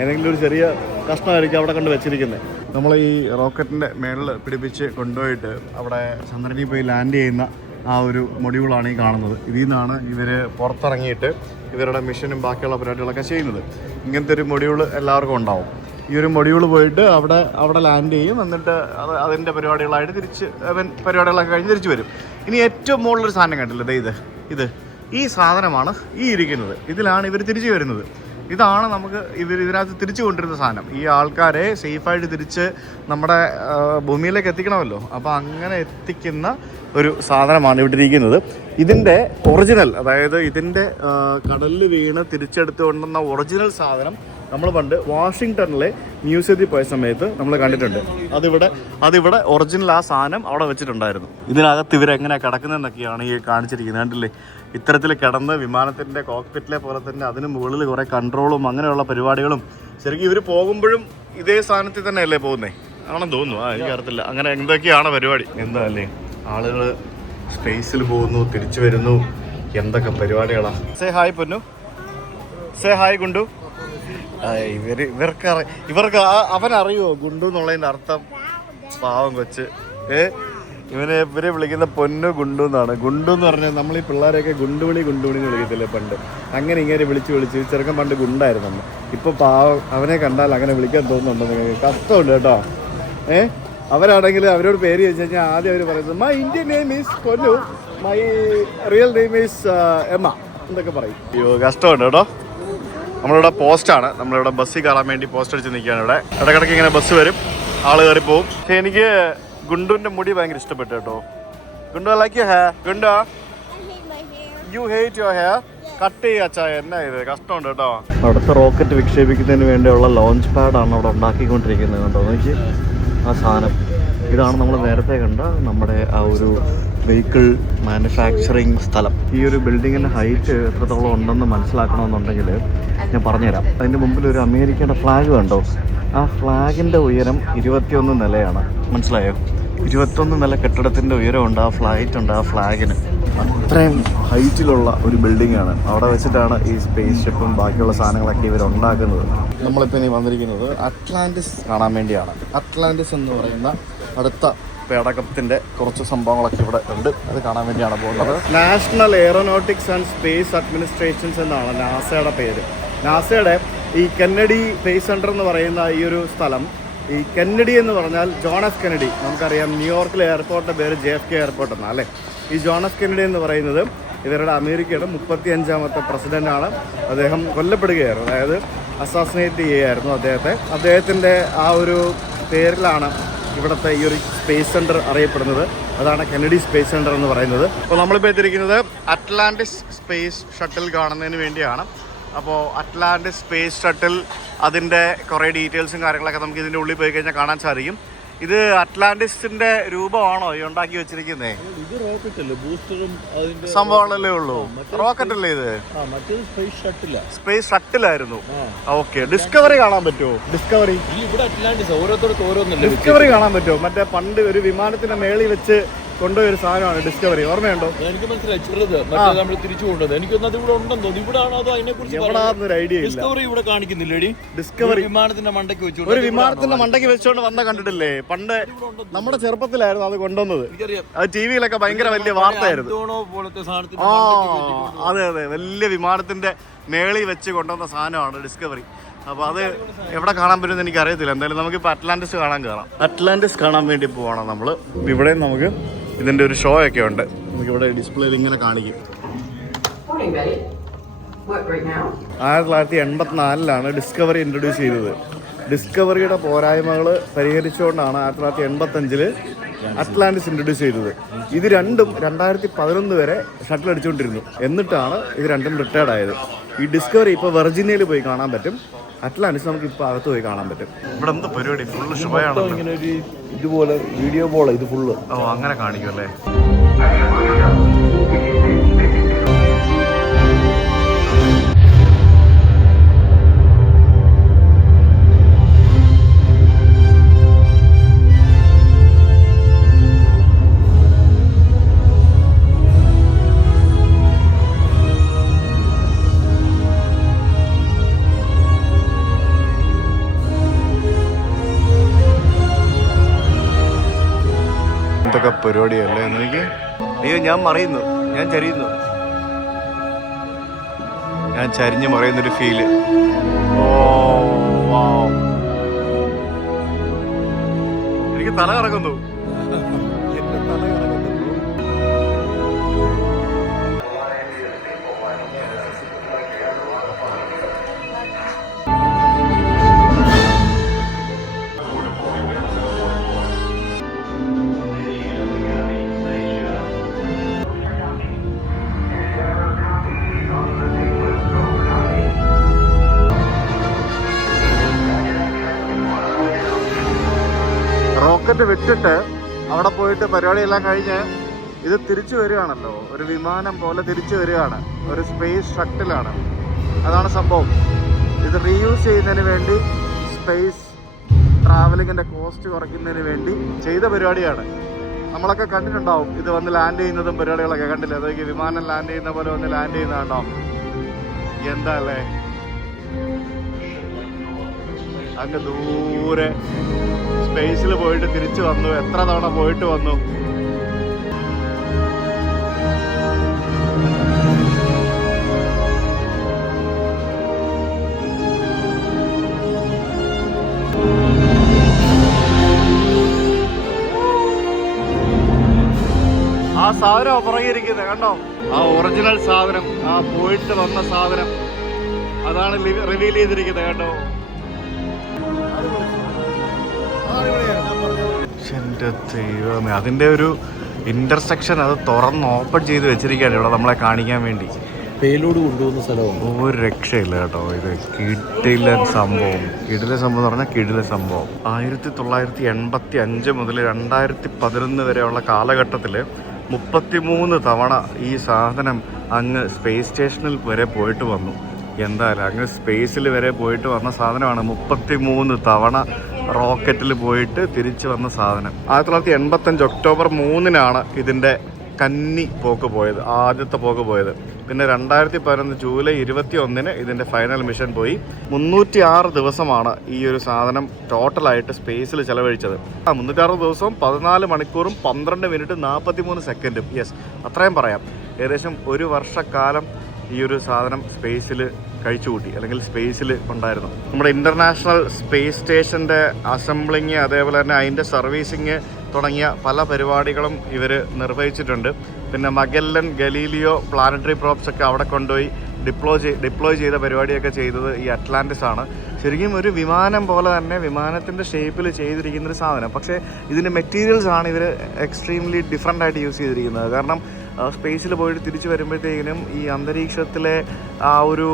ഏതെങ്കിലും ഒരു ചെറിയ കഷ്ണമായിരിക്കും അവിടെ കൊണ്ട് വെച്ചിരിക്കുന്നത്. നമ്മൾ ഈ റോക്കറ്റിൻ്റെ മേളിൽ പിടിപ്പിച്ച് കൊണ്ടുപോയിട്ട് അവിടെ ചന്ദ്രനിൽ പോയി ലാൻഡ് ചെയ്യുന്ന ആ ഒരു മൊഡ്യൂളാണ് ഈ കാണുന്നത്. ഇതിൽ നിന്നാണ് ഇവർ പുറത്തിറങ്ങിയിട്ട് ഇവരുടെ മിഷനും ബാക്കിയുള്ള പരിപാടികളൊക്കെ ചെയ്യുന്നത്. ഇങ്ങനത്തെ ഒരു മൊഡ്യൂൾ എല്ലാവർക്കും ഉണ്ടാവും. ഈ ഒരു മൊഡ്യൂൾ പോയിട്ട് അവിടെ ലാൻഡ് ചെയ്യും. എന്നിട്ട് അതിൻ്റെ പരിപാടികളായിട്ട് പരിപാടികളൊക്കെ കഴിഞ്ഞ് തിരിച്ചു വരും. ഇനി ഏറ്റവും മുകളിലൊരു സാധനം കണ്ടില്ലേ, ഇത് ഈ സാധനമാണ് ഈ ഇരിക്കുന്നത്. ഇതിലാണ് ഇവർ തിരിച്ചു വരുന്നത്. ഇതാണ് നമുക്ക് ഇതിനകത്ത് തിരിച്ചു കൊണ്ടിരുന്ന സാധനം. ഈ ആൾക്കാരെ സേഫായിട്ട് തിരിച്ച് നമ്മുടെ ഭൂമിയിലേക്ക് എത്തിക്കണമല്ലോ. അപ്പോൾ അങ്ങനെ എത്തിക്കുന്ന ഒരു സാധനമാണ് ഇവിടെ ഇരിക്കുന്നത്. ഇതിൻ്റെ ഒറിജിനൽ, അതായത് ഇതിൻ്റെ കടലിൽ വീണ് തിരിച്ചെടുത്ത് കൊണ്ടുവന്ന ഒറിജിനൽ സാധനം നമ്മൾ പണ്ട് വാഷിങ്ടണിലെ മ്യൂസിയത്തിൽ പോയ സമയത്ത് നമ്മൾ കണ്ടിട്ടുണ്ട്. അതിവിടെ ഒറിജിനൽ ആ സാധനം അവിടെ വെച്ചിട്ടുണ്ടായിരുന്നു. ഇതിനകത്ത് ഇവരെങ്ങനെ കിടക്കുന്നതെന്നൊക്കെയാണ് ഈ കാണിച്ചിരിക്കുന്നത്. കണ്ടില്ലേ, ഇത്തരത്തിൽ കിടന്ന് വിമാനത്തിൻ്റെ കോക്പിറ്റിലെ പോലെ തന്നെ അതിന് മുകളിൽ കുറേ കൺട്രോളും അങ്ങനെയുള്ള പരിപാടികളും. ശരിക്കും ഇവർ പോകുമ്പോഴും ഇതേ സാധനത്തിൽ തന്നെയല്ലേ പോകുന്നത് ആണെന്ന് തോന്നുന്നു. എനിക്കറിയത്തില്ല, അങ്ങനെ എന്തൊക്കെയാണ് പരിപാടി. എന്താ അല്ലേ, ആളുകൾ സ്പേസിൽ പോകുന്നു, തിരിച്ചു വരുന്നു, എന്തൊക്കെ പരിപാടികളാണ്. സേ ഹായ് പൊന്നു, സേ ഹായ് ഗുണ്ടു. ഇവർക്ക് അവനറിയുമോ ഗുണ്ടു എന്നുള്ളതിൻ്റെ അർത്ഥം? പാവം കൊച്ച്. ഇവരെ വിളിക്കുന്ന പൊന്നു ഗുണ്ടു എന്നാണ്. ഗുണ്ടു എന്ന് പറഞ്ഞാൽ നമ്മൾ ഈ പിള്ളേരെയൊക്കെ ഗുണ്ടുവിളി എന്ന് വിളിക്കത്തില്ലേ പണ്ട്, അങ്ങനെ ഇങ്ങനെ വിളിച്ച് ചെറുക്കൻ പണ്ട് ഗുണ്ടായിരുന്നു നമ്മൾ. ഇപ്പോൾ അവനെ കണ്ടാൽ അങ്ങനെ വിളിക്കാൻ തോന്നുന്നുണ്ടോ നിങ്ങൾക്ക്? കഷ്ടമുണ്ട് കേട്ടോ. അവരാണെങ്കിൽ അവരോട് പേര് ചോദിച്ചു കഴിഞ്ഞാൽ ആദ്യം അവർ പറയുന്നത് my Indian name is Ponnu, my real name is Emma എന്നൊക്കെ പറയും. അയ്യോ കഷ്ടമുണ്ട് കേട്ടോ. നമ്മളിവിടെ പോസ്റ്റാണ്, നമ്മളിവിടെ ബസ്സിൽ കയറാൻ വേണ്ടി പോസ്റ്റ് അടിച്ച് നിൽക്കുകയാണ്. ഇവിടെ ഇടയ്ക്കിടയ്ക്ക് ഇങ്ങനെ ബസ് വരും, ആൾ കയറി പോവും. പക്ഷേ എനിക്ക് ഗുണ്ടുവിൻ്റെ മുടി ഭയങ്കര ഇഷ്ടപ്പെട്ടു കേട്ടോ. Gundu like your hair. Gundu you hate your hair? Cut ചെയ്യുക അച്ഛാ, എന്നാ ഇത് കഷ്ടമുണ്ട് കേട്ടോ. അടുത്ത റോക്കറ്റ് വിക്ഷേപിക്കുന്നതിന് വേണ്ടിയുള്ള ലോഞ്ച് പാഡാണ് അവിടെ ഉണ്ടാക്കിക്കൊണ്ടിരിക്കുന്നത് കേട്ടോ. നോക്കി ആ സാധനം, ഇതാണ് നമ്മൾ നേരത്തെ കണ്ട നമ്മുടെ ആ ഒരു വെഹിക്കിൾ മാനുഫാക്ചറിങ് സ്ഥലം. ഈ ഒരു ബിൽഡിങ്ങിൻ്റെ ഹൈറ്റ് എത്രത്തോളം ഉണ്ടെന്ന് മനസ്സിലാക്കണമെന്നുണ്ടെങ്കിൽ ഞാൻ പറഞ്ഞുതരാം. അതിൻ്റെ മുമ്പിൽ ഒരു അമേരിക്കയുടെ ഫ്ലാഗ് കണ്ടോ? ആ ഫ്ലാഗിൻ്റെ ഉയരം 21 നിലയാണ്. മനസ്സിലായോ? 21 നില കെട്ടിടത്തിൻ്റെ ഉയരമുണ്ട്, ആ ഫ്ലൈറ്റ് ഉണ്ട് ആ ഫ്ലാഗിന്. അത്രയും ഹൈറ്റിലുള്ള ഒരു ബിൽഡിങ്ങാണ്. അവിടെ വെച്ചിട്ടാണ് ഈ സ്പേസ് ഷിപ്പും ബാക്കിയുള്ള സാധനങ്ങളൊക്കെ ഇവരുണ്ടാക്കുന്നത്. നമ്മളിപ്പോൾ ഇനി വന്നിരിക്കുന്നത് അറ്റ്ലാന്റിസ് കാണാൻ വേണ്ടിയാണ്. അറ്റ്ലാന്റിസ് എന്ന് പറയുന്ന അടുത്ത പേടകത്തിൻ്റെ കുറച്ച് സംഭവങ്ങളൊക്കെ ഇവിടെ ഉണ്ട്, അത് കാണാൻ വേണ്ടിയാണ് പോകുന്നത്. National aeronautics and space administrations എന്നാണ് നാസയുടെ പേര്. നാസയുടെ ഈ കെന്നഡി സ്പേസ് സെൻറ്റർ എന്ന് പറയുന്ന ഈ ഒരു സ്ഥലം, ഈ കെന്നഡി എന്ന് പറഞ്ഞാൽ ജോൺ എഫ് കെന്നഡി, നമുക്കറിയാം ന്യൂയോർക്കിലെ എയർപോർട്ടിൻ്റെ പേര് JFK എയർപോർട്ട് എന്നാണ് അല്ലേ. ഈ ജോൺ എഫ് കെന്നഡി എന്ന് പറയുന്നത് ഇവരുടെ അമേരിക്കയുടെ 35ാമത്തെ പ്രസിഡൻ്റാണ്. അദ്ദേഹം കൊല്ലപ്പെടുകയായിരുന്നു, അതായത് അസാസിനേറ്റ് ചെയ്യുകയായിരുന്നു അദ്ദേഹത്തിൻ്റെ ആ ഒരു പേരിലാണ് ഇവിടുത്തെ ഈ ഒരു സ്പേസ് സെൻറ്റർ അറിയപ്പെടുന്നത്. അതാണ് കെന്നഡി സ്പേസ് സെൻറ്റർ എന്ന് പറയുന്നത്. അപ്പോൾ നമ്മളിപ്പോൾ എത്തിയിരിക്കുന്നത് അറ്റ്ലാന്റിസ് സ്പേസ് ഷട്ടിൽ കാണുന്നതിന് വേണ്ടിയാണ്. അപ്പോൾ അറ്റ്ലാന്റിസ് സ്പേസ് ഷട്ടിൽ, അതിൻ്റെ കുറേ ഡീറ്റെയിൽസും കാര്യങ്ങളൊക്കെ നമുക്ക് ഇതിൻ്റെ ഉള്ളിൽ പോയി കഴിഞ്ഞാൽ കാണാൻ സാധിക്കും. ഇത് അറ്റ്ലാന്റിസിന്റെ രൂപമാണോ ഈ ഉണ്ടാക്കി വെച്ചിരിക്കുന്നേ? ഇത് റോക്കറ്റ് അല്ലേ, ബൂസ്റ്ററും അതിന്റെ സംഭവങ്ങളല്ലേ ഉള്ളൂ. റോക്കറ്റ് അല്ലേ ഇത്? സ്പേസ് ഷട്ടിലായിരുന്നു. ഓക്കെ, ഡിസ്കവറി കാണാൻ പറ്റുമോ? ഡിസ്കവറി ഇവിടെ അറ്റ്ലാന്റിസ് ഓരോരുത്തർക്ക് ഓരോന്നല്ലേ. ഡിസ്കവറി കാണാൻ പറ്റുമോ? മറ്റേ പണ്ട് ഒരു വിമാനത്തിന്റെ മേളിൽ വെച്ച് കൊണ്ടുപോയ ഒരു സാധനമാണ് ഡിസ്കവറി, ഓർമ്മയുണ്ടോ? എനിക്ക് മനസ്സിലായി, ചെറുത് നമ്മൾ തിരിച്ചു കൊണ്ടുവന്നത്. എനിക്കൊന്നും അത് ഇവിടെ ഉണ്ടെന്ന് തോന്നുന്നു. ഇവിടെ ആണോ അതോ അതിനെ കുറിച്ച് ഐഡിയ ഇല്ല. ഡിസ്കവറി ഇവിടെ കാണിക്കുന്നില്ലേടി? ഡിസ്കവറി വിമാനത്തിന്റെ മണ്ടയ്ക്ക് വെച്ചു, ഒരു വിമാനത്തിന്റെ മണ്ടയ്ക്ക് വെച്ചോണ്ട് വന്ന കണ്ടിട്ടില്ലേ? പണ്ട് നമ്മുടെ ചെറുപ്പത്തിലായിരുന്നു അത് കൊണ്ടുവന്നത്. അത് ടിവിയിലൊക്കെ ഭയങ്കര വലിയ വാർത്തയായിരുന്നു. ആ അതെ അതെ, വലിയ വിമാനത്തിന്റെ മേളിൽ വെച്ച് കൊണ്ടുവന്ന സാധനമാണ് ഡിസ്കവറി. അപ്പോൾ അത് എവിടെ കാണാൻ പറ്റുമെന്ന് എനിക്ക് അറിയത്തില്ല. എന്തായാലും നമുക്കിപ്പോൾ അറ്റ്ലാന്റിസ് കാണാൻ കയറാം. അറ്റ്ലാന്റിസ് കാണാൻ വേണ്ടി പോവാണ് നമ്മൾ. ഇവിടെ നമുക്ക് ഇതിൻ്റെ ഒരു ഷോ ഒക്കെ ഉണ്ട്, നമുക്കിവിടെ ഡിസ്പ്ലേയിൽ ഇങ്ങനെ കാണിക്കും. 1984 ഡിസ്കവറി ഇൻട്രൊഡ്യൂസ് ചെയ്തത്. ഡിസ്കവറിയുടെ പോരായ്മകൾ പരിഹരിച്ചുകൊണ്ടാണ് 1985 അറ്റ്ലാന്റിസ് ഇൻട്രൊഡ്യൂസ് ചെയ്തത്. ഇത് രണ്ടും 2011 വരെ ഷട്ടിൽ അടിച്ചുകൊണ്ടിരുന്നു. എന്നിട്ടാണ് ഇത് രണ്ടും റിട്ടയർഡ് ആയത്. ഈ ഡിസ്കവറി ഇപ്പോൾ വെർജീനിയയിൽ പോയി കാണാൻ പറ്റും, അറ്റ്ലാന്റിസ് നമുക്ക് ഇപ്പോൾ അകത്ത് പോയി കാണാൻ പറ്റും. ഇവിടെ എന്താ പരിപാടി? ഫുള്ള് ശുഭയാണ്. ഇങ്ങനെ ഒരു ഇതുപോലെ വീഡിയോ ബോൾ ഇത് ഫുള്ള്. ഓ അങ്ങനെ കാണിക്കും അല്ലേ? പരിപാടിയല്ലേ എനിക്ക്? അയ്യോ, ഞാൻ മറിയുന്നു, ഞാൻ ചരിയുന്നു, ഞാൻ ചരിഞ്ഞ് മറിയുന്നൊരു ഫീല്. എനിക്ക് തല കറങ്ങുന്നു, എന്റെ തല കറങ്ങുന്നു. റോക്കറ്റ് വിട്ടിട്ട് അവിടെ പോയിട്ട് പരിപാടിയെല്ലാം കഴിഞ്ഞ് ഇത് തിരിച്ചു വരികയാണല്ലോ, ഒരു വിമാനം പോലെ തിരിച്ചു വരികയാണ്, ഒരു സ്പേസ് ഷട്ടിലാണ്. അതാണ് സംഭവം. ഇത് റീയൂസ് ചെയ്യുന്നതിന് വേണ്ടി, സ്പേസ് ട്രാവലിങ്ങിൻ്റെ കോസ്റ്റ് കുറയ്ക്കുന്നതിന് വേണ്ടി ചെയ്ത പരിപാടിയാണ്. നമ്മളൊക്കെ കണ്ടിട്ടുണ്ടാവും ഇത് വന്ന് ലാൻഡ് ചെയ്യുന്നതും പരിപാടികളൊക്കെ കണ്ടില്ലേ? അതൊക്കെ വിമാനം ലാൻഡ് ചെയ്യുന്ന പോലെ വന്ന് ലാൻഡ് ചെയ്യുന്നതാണോ? എന്താ അല്ലേ? അങ്ങ് ദൂരെ സ്പേസിൽ പോയിട്ട് തിരിച്ചു വന്നു. എത്ര തവണ പോയിട്ട് വന്നു. സാധനം പുറകിരിക്കുന്നത് കണ്ടോ, ആ ഒറിജിനൽ സാധനം, ആ പോയിട്ട് വന്ന സാധനം അതാണ് റിവീൽ ചെയ്തിരിക്കുന്നത് കേട്ടോ. എൻ്റെ ദൈവമേ, അതിൻ്റെ ഒരു ഇന്റർസെക്ഷൻ അത് തുറന്ന് ഓപ്പൺ ചെയ്ത് വെച്ചിരിക്കുകയാണ് ഇവിടെ നമ്മളെ കാണിക്കാൻ വേണ്ടി. പേലോട് കൊണ്ടുപോകുന്ന സ്ഥലമാണ്. ഒരു രക്ഷയില്ല കേട്ടോ, ഇത് കിടിലൻ സംഭവം. കിടിലൻ സംഭവം എന്ന് പറഞ്ഞാൽ കിടിലൻ സംഭവം. 1985 മുതൽ 2011 വരെയുള്ള കാലഘട്ടത്തിൽ 33 തവണ ഈ സാധനം അങ്ങ് സ്പേസ് സ്റ്റേഷനിൽ വരെ പോയിട്ട് വന്നു. എന്തായാലും അങ്ങ് സ്പേസിൽ വരെ പോയിട്ട് വന്ന സാധനമാണ്. 33 തവണ റോക്കറ്റിൽ പോയിട്ട് തിരിച്ചു വന്ന സാധനം. 1985 ഒക്ടോബർ 3-നാണ് ഇതിൻ്റെ കന്നി പോക്ക് പോയത്, ആദ്യത്തെ പോക്ക് പോയത്. പിന്നെ 2011 ജൂലൈ 21-ന് ഇതിൻ്റെ ഫൈനൽ മിഷൻ പോയി. 306 ദിവസമാണ് ഈ ഒരു സാധനം ടോട്ടലായിട്ട് സ്പേസിൽ ചെലവഴിച്ചത്. 306 ദിവസവും 14 മണിക്കൂറും 12 മിനിറ്റ് 43 സെക്കൻഡും. യെസ്, അത്രയും പറയാം. ഏകദേശം ഒരു വർഷക്കാലം ഈ ഒരു സാധനം സ്പേസിൽ കഴിച്ചുകൂട്ടി, അല്ലെങ്കിൽ സ്പേസിൽ ഉണ്ടായിരുന്നു. നമ്മുടെ ഇൻ്റർനാഷണൽ സ്പേസ് സ്റ്റേഷൻ്റെ അസംബ്ലിങ്, അതേപോലെ തന്നെ അതിൻ്റെ സർവീസിങ് തുടങ്ങിയ പല പരിപാടികളും ഇവർ നിർവഹിച്ചിട്ടുണ്ട്. പിന്നെ മഗല്ലൻ, ഗലീലിയോ പ്ലാനറ്ററി പ്രോബ്സ് ഒക്കെ അവിടെ കൊണ്ടുപോയി ഡിപ്ലോയ് ചെയ്ത പരിപാടിയൊക്കെ ചെയ്തത് ഈ അറ്റ്ലാന്റിസ് ആണ്. ശരിക്കും ഒരു വിമാനം പോലെ തന്നെ വിമാനത്തിൻ്റെ ഷേപ്പിൽ ചെയ്തിരിക്കുന്നൊരു സാധനം. പക്ഷേ ഇതിൻ്റെ മെറ്റീരിയൽസ് ആണ് ഇവർ എക്സ്ട്രീംലി ഡിഫറെൻ്റ് ആയിട്ട് യൂസ് ചെയ്തിരിക്കുന്നത്. കാരണം സ്പേസിൽ പോയിട്ട് തിരിച്ചു വരുമ്പോഴത്തേക്കിനും ഈ അന്തരീക്ഷത്തിലെ ആ ഒരു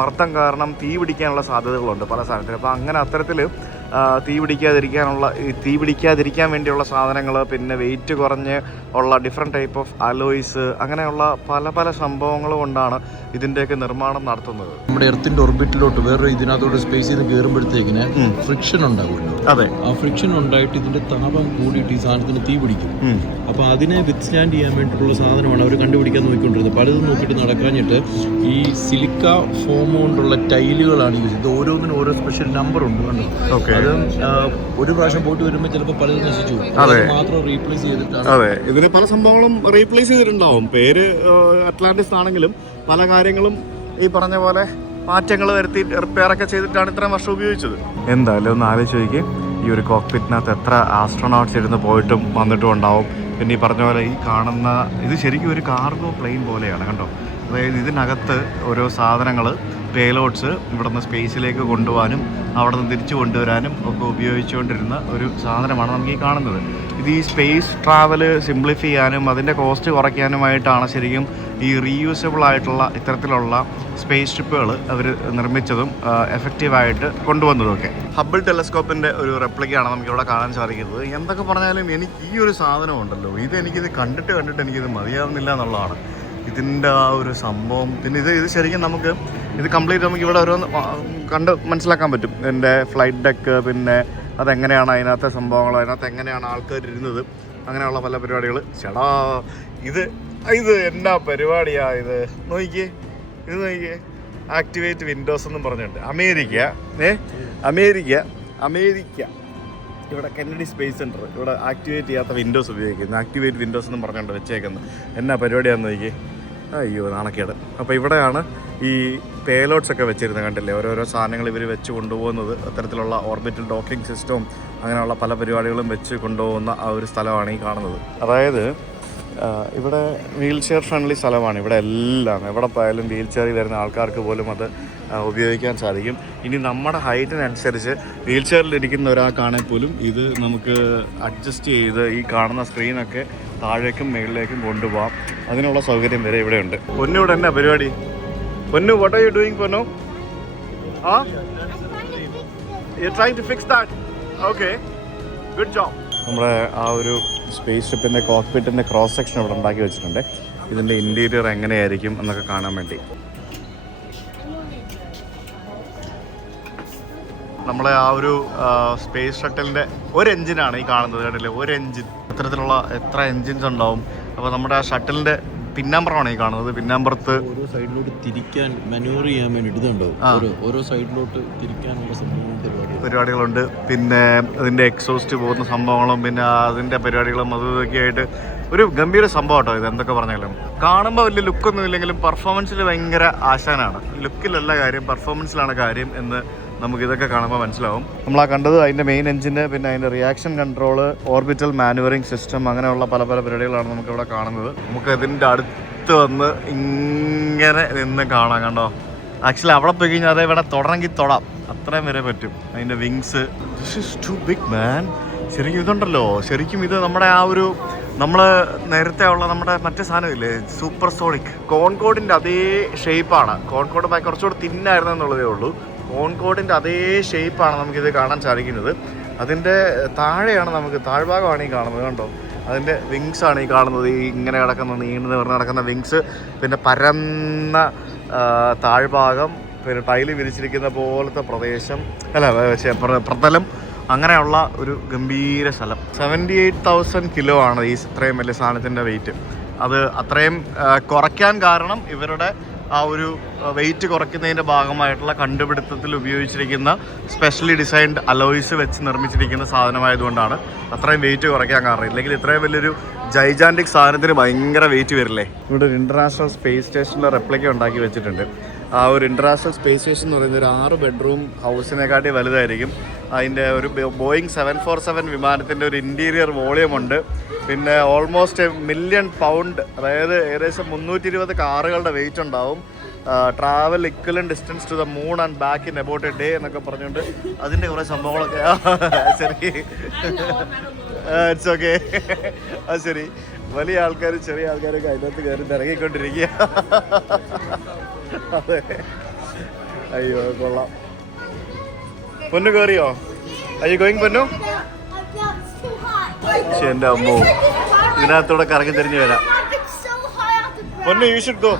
മർദ്ദം കാരണം തീ പിടിക്കാനുള്ള സാധ്യതകളുണ്ട് പല സാധനത്തിനും. അപ്പോൾ അങ്ങനെ അത്തരത്തിൽ തീ പിടിക്കാതിരിക്കാൻ വേണ്ടിയുള്ള സാധനങ്ങൾ, പിന്നെ വെയിറ്റ് കുറഞ്ഞ് ഉള്ള ഡിഫറെൻറ്റ് ടൈപ്പ് ഓഫ് അലോയ്സ്, അങ്ങനെയുള്ള പല സംഭവങ്ങൾ കൊണ്ടാണ് ഇതിൻ്റെയൊക്കെ നിർമ്മാണം നടത്തുന്നത്. നമ്മുടെ എർത്തിൻ്റെ ഓർബിറ്റിലോട്ട് വേറെ ഇതിനകത്തോട്ട് സ്പേസിൽ നിന്ന് കയറുമ്പോഴത്തേക്കിന് ഫ്രിക്ഷൻ ഉണ്ടാകുമല്ലോ. അതെ, ആ ഫ്രിക്ഷൻ ഉണ്ടായിട്ട് ഇതിൻ്റെ താപം കൂടിയിട്ട് ഈ സാധനത്തിന് തീ പിടിക്കും. അപ്പോൾ അതിനെ വിത്ത്സ്റ്റാൻഡ് ചെയ്യാൻ വേണ്ടിയിട്ടുള്ള സാധനമാണ് അവർ കണ്ടുപിടിക്കാൻ നോക്കിക്കൊണ്ടിരുന്നത്. പലതും നോക്കിയിട്ട് നടക്കാഞ്ഞിട്ട് ഈ സിലിക്ക ഫോം കൊണ്ടുള്ള ടൈലുകളാണ് യൂസ് ചെയ്തത്. ഓരോന്നിനും ഓരോ സ്പെഷ്യൽ നമ്പർ ഉണ്ട് കണ്ടോ. അത് ഒരു പ്രാവശ്യം പോയിട്ട് വരുമ്പോൾ ചിലപ്പോൾ പലതും നശിച്ചു മാത്രം റീപ്ലേസ് ചെയ്തിട്ടാണ്. അതെ, ഇതിന് പല സംഭവങ്ങളും റീപ്ലേസ് ചെയ്തിട്ടുണ്ടാവും. പേര് അറ്റ്ലാന്റിസ് ആണെങ്കിലും പല കാര്യങ്ങളും ഈ പറഞ്ഞ പോലെ മാറ്റങ്ങൾ വരുത്തി റിപ്പയറൊക്കെ ചെയ്തിട്ടാണ് ഇത്രയും വർഷം ഉപയോഗിച്ചത്. എന്തായാലും ഒന്ന് ആലോചിച്ച് നോക്കി, ഈ ഒരു കോക്പിറ്റിനകത്ത് എത്ര ആസ്ട്രോനോട്ട്സ് ഇരുന്ന് പോയിട്ടും വന്നിട്ടും ഉണ്ടാവും. പിന്നെ ഈ പറഞ്ഞ പോലെ ഈ കാണുന്ന ഇത് ശരിക്കും ഒരു കാർഗോ പ്ലെയിൻ പോലെയാണ് കണ്ടോ. അതായത് ഇതിനകത്ത് ഓരോ സാധനങ്ങൾ, പേലോഡ്സ് ഇവിടെ നിന്ന് സ്പേസിലേക്ക് കൊണ്ടുപോകാനും അവിടെ നിന്ന് തിരിച്ചു കൊണ്ടുവരാനും ഒക്കെ ഉപയോഗിച്ചുകൊണ്ടിരുന്ന ഒരു സാധനമാണ് നമുക്ക് ഈ കാണുന്നത്. ഇത് ഈ സ്പേസ് ട്രാവൽ സിംപ്ലിഫൈ ചെയ്യാനും അതിൻ്റെ കോസ്റ്റ് കുറയ്ക്കാനുമായിട്ടാണ് ശരിക്കും ഈ റീയൂസബിൾ ആയിട്ടുള്ള ഇത്തരത്തിലുള്ള സ്പേസ് ഷിപ്പുകൾ അവർ നിർമ്മിച്ചതും എഫക്റ്റീവായിട്ട് കൊണ്ടുവന്നതുമൊക്കെ. ഹബിൾ ടെലസ്കോപ്പിൻ്റെ ഒരു റെപ്ലിക്കയാണ് നമുക്കിവിടെ കാണാൻ സാധിക്കുന്നത്. എന്തൊക്കെ പറഞ്ഞാലും എനിക്ക് ഈ ഒരു സാധനം ഉണ്ടല്ലോ, എനിക്കിത് കണ്ടിട്ട് എനിക്കിത് മതിയാവുന്നില്ല എന്നുള്ളതാണ് ഇതിൻ്റെ ആ ഒരു സംഭവം. പിന്നെ ഇത് ശരിക്കും നമുക്ക് ഇത് കംപ്ലീറ്റ് നമുക്ക് ഇവിടെ ഓരോന്ന് കണ്ട് മനസ്സിലാക്കാൻ പറ്റും. ഇതിൻ്റെ ഫ്ലൈറ്റ് ഡെക്ക്, പിന്നെ അതെങ്ങനെയാണ് അതിനകത്തെ സംഭവങ്ങൾ, അതിനകത്ത് എങ്ങനെയാണ് ആൾക്കാർ ഇരുന്നത്, അങ്ങനെയുള്ള പല പരിപാടികൾ. ചേടാ ഇത് എന്നാ പരിപാടിയാ ഇത് നോക്കിയേ. ആക്ടിവേറ്റ് വിൻഡോസ് എന്നും പറഞ്ഞിട്ടുണ്ട്. അമേരിക്ക ഇവിടെ കെന്നഡി സ്പേസ് സെൻറ്റർ ഇവിടെ ആക്ടിവേറ്റ് ചെയ്യാത്ത വിൻഡോസ് ഉപയോഗിക്കുന്നു. ആക്ടിവേറ്റ് വിൻഡോസ് എന്നും പറഞ്ഞുകൊണ്ട് വെച്ചേക്കുന്നത്. എന്നാ പരിപാടിയാണെന്ന് നോക്കി. അയ്യോ നാണക്കേട്. അപ്പോൾ ഇവിടെയാണ് ഈ പേലോഡ്സ് ഒക്കെ വെച്ചിരുന്നത് കണ്ടില്ലേ. ഓരോരോ സാധനങ്ങൾ ഇവർ വെച്ച് കൊണ്ടുപോകുന്നത്. അത്തരത്തിലുള്ള ഓർബിറ്റൽ ഡോക്കിംഗ് സിസ്റ്റവും അങ്ങനെയുള്ള പല പരിപാടികളും വെച്ച് കൊണ്ടുപോകുന്ന ആ ഒരു സ്ഥലമാണ് ഈ കാണുന്നത്. അതായത് ഇവിടെ വീൽ ചെയർ ഫ്രണ്ട്ലി സ്ഥലമാണ്. ഇവിടെ എല്ലാം എവിടെ പോയാലും വീൽ ചെയറിൽ വരുന്ന ആൾക്കാർക്ക് പോലും അത് ഉപയോഗിക്കാൻ സാധിക്കും. ഇനി നമ്മുടെ ഹൈറ്റിനനുസരിച്ച് വീൽ ചെയറിലിരിക്കുന്ന ഒരാൾക്കാണെങ്കിൽ പോലും ഇത് നമുക്ക് അഡ്ജസ്റ്റ് ചെയ്ത് ഈ കാണുന്ന സ്ക്രീനൊക്കെ താഴേക്കും മുകളിലേക്കും കൊണ്ടുപോകാം. അതിനുള്ള സൗകര്യം വരെ ഇവിടെ ഉണ്ട്. പൊന്നിവിടെ എന്നാ പരിപാടി? Ponnu, what are you doing Ponnu? You trying to fix that? Okay, good job. നമ്മുടെ ആ ഒരു സ്പേസ് ഷിപ്പിൻ്റെ കോക്പിറ്റിൻ്റെ ക്രോസ് സെക്ഷൻ ഇവിടെ ഉണ്ടാക്കി വെച്ചിട്ടുണ്ട്. ഇതിൻ്റെ ഇൻറ്റീരിയർ എങ്ങനെയായിരിക്കും എന്നൊക്കെ കാണാൻ വേണ്ടി. നമ്മളെ ആ ഒരു സ്പേസ് ഷട്ടിലിൻ്റെ ഒരു എൻജിനാണ് ഈ കാണുന്നത് കേട്ടില്ലേ. ഒരു എൻജിൻ, അത്തരത്തിലുള്ള എത്ര എൻജിൻസ് ഉണ്ടാവും. അപ്പോൾ നമ്മുടെ ആ ഷട്ടിലിൻ്റെ പിന്നാമ്പറമാണ് ഈ കാണുന്നത്. പിന്നാമ്പറത്ത് ഓരോ സൈഡിലോട്ട് തിരിക്കാൻ മാനൂവർ ചെയ്യാൻ വേണ്ടിയിട്ട് ഇതുണ്ടാവും. ഓരോ സൈഡിലോട്ട് തിരിക്കാനുള്ള പരിപാടികളുണ്ട്. പിന്നെ അതിൻ്റെ എക്സോസ്റ്റ് പോകുന്ന സംഭവങ്ങളും പിന്നെ അതിൻ്റെ പരിപാടികളും അതൊക്കെ ആയിട്ട് ഒരു ഗംഭീര സംഭവം കേട്ടോ ഇത്. എന്തൊക്കെ പറഞ്ഞാലും കാണുമ്പോൾ വലിയ ലുക്കൊന്നും ഇല്ലെങ്കിലും പെർഫോമൻസിൽ ഭയങ്കര ആശാനാണ്. ലുക്കിലല്ല കാര്യം, പെർഫോമൻസിലാണ് കാര്യം എന്ന് നമുക്കിതൊക്കെ കാണുമ്പോൾ മനസ്സിലാവും. നമ്മൾ ആ കണ്ടത് അതിൻ്റെ മെയിൻ എഞ്ചിന്, പിന്നെ അതിൻ്റെ reaction control, orbital manoeuvring system, അങ്ങനെയുള്ള പല പല പരിപാടികളാണ് നമുക്കിവിടെ കാണുന്നത്. നമുക്ക് ഇതിൻ്റെ അടുത്ത് വന്ന് ഇങ്ങനെ നിന്ന് കാണാം. കണ്ടോ, ആക്ച്വലി അവിടെ പോയി കഴിഞ്ഞാൽ അതേ ഇവിടെ തൊടണമെങ്കിൽ തൊടാം, അത്രയും വരെ പറ്റും. അതിൻ്റെ wings, this is too big man. ശരിക്കും ഇതുണ്ടല്ലോ, ശരിക്കും ഇത് നമ്മുടെ ആ ഒരു നമ്മൾ നേരത്തെ ഉള്ള നമ്മുടെ മറ്റേ സാധനമില്ലേ സൂപ്പർ സോണിക്, കോൺകോഡിൻ്റെ അതേ ഷേപ്പാണ്. കോൺകോഡ് കുറച്ചുകൂടി തിന്നായിരുന്നു എന്നുള്ളതേ ഉള്ളൂ. കോൺകോഡിൻ്റെ അതേ ഷേപ്പാണ് നമുക്കിത് കാണാൻ സാധിക്കുന്നത്. അതിൻ്റെ താഴെയാണ് നമുക്ക്, താഴ്ഭാഗമാണ് ഈ കാണുന്നത്. കണ്ടോ, അതിൻ്റെ വിങ്സ് ആണ് ഈ കാണുന്നത്. ഈ ഇങ്ങനെ കിടക്കുന്ന നീണ്ടു നിവർന്ന് നടക്കുന്ന വിങ്സ്, പിന്നെ പരന്ന താഴ്ഭാഗം, പിന്നെ ടൈല് വിരിച്ചിരിക്കുന്ന പോലത്തെ പ്രദേശം, അല്ല പ്രതലം, അങ്ങനെയുള്ള ഒരു ഗംഭീര സ്ഥലം. 78,000 കിലോ ആണ് ഈ ഇത്രയും വലിയ സാധനത്തിൻ്റെ വെയിറ്റ്. അത് അത്രയും കുറയ്ക്കാൻ കാരണം ഇവരുടെ ആ ഒരു വെയിറ്റ് കുറയ്ക്കുന്നതിൻ്റെ ഭാഗമായിട്ടുള്ള കണ്ടുപിടുത്തത്തിൽ ഉപയോഗിച്ചിരിക്കുന്ന സ്പെഷ്യലി ഡിസൈൻഡ് അലോയ്സ് വെച്ച് നിർമ്മിച്ചിരിക്കുന്ന സാധനമായതുകൊണ്ടാണ് അത്രയും വെയിറ്റ് കുറയ്ക്കാൻ കാരണം. ഇല്ലെങ്കിൽ ഇത്രയും വലിയൊരു ജൈജാൻറ്റിക് സാധനത്തിന് ഭയങ്കര വെയിറ്റ് വരില്ലേ. ഇവിടെ ഒരു ഇൻ്റർനാഷണൽ സ്പേസ് സ്റ്റേഷനിലെ റെപ്ലിക്ക ഉണ്ടാക്കി വെച്ചിട്ടുണ്ട്. ആ ഒരു ഇൻ്റർനാഷണൽ സ്പേസ് സ്റ്റേഷൻ എന്ന് പറയുന്നത് ഒരു 6 ബെഡ്റൂം ഹൗസിനെക്കാട്ടി വലുതായിരിക്കും. അതിൻ്റെ ഒരു ബോയിങ് 747 വിമാനത്തിൻ്റെ ഒരു ഇൻറ്റീരിയർ വോളിയം ഉണ്ട്. പിന്നെ ഓൾമോസ്റ്റ് 1 മില്യൺ പൗണ്ട്, അതായത് ഏകദേശം 320 കാറുകളുടെ വെയിറ്റ് ഉണ്ടാവും. Travel equivalent distance to the moon and back in about a day എന്നൊക്കെ പറഞ്ഞുകൊണ്ട് അതിൻ്റെ കുറേ സംഭവങ്ങളൊക്കെ. ശരി, ഇറ്റ്സ് ഓക്കെ. അത് ശരി, വലിയ ആൾക്കാരും ചെറിയ ആൾക്കാരൊക്കെ അതിനകത്ത് കയറി ഇറങ്ങിക്കൊണ്ടിരിക്കുക. അതെ, അയ്യോ കൊള്ളാം. പൊന്നു കയറിയോ? അയ്യോ ഗോയിങ് പൊന്നു? പക്ഷെ എൻ്റെ അമ്മോ, ഇതിനകത്തൂടെ കറങ്ങി തിരിഞ്ഞു വരാം. Ponnu, you should go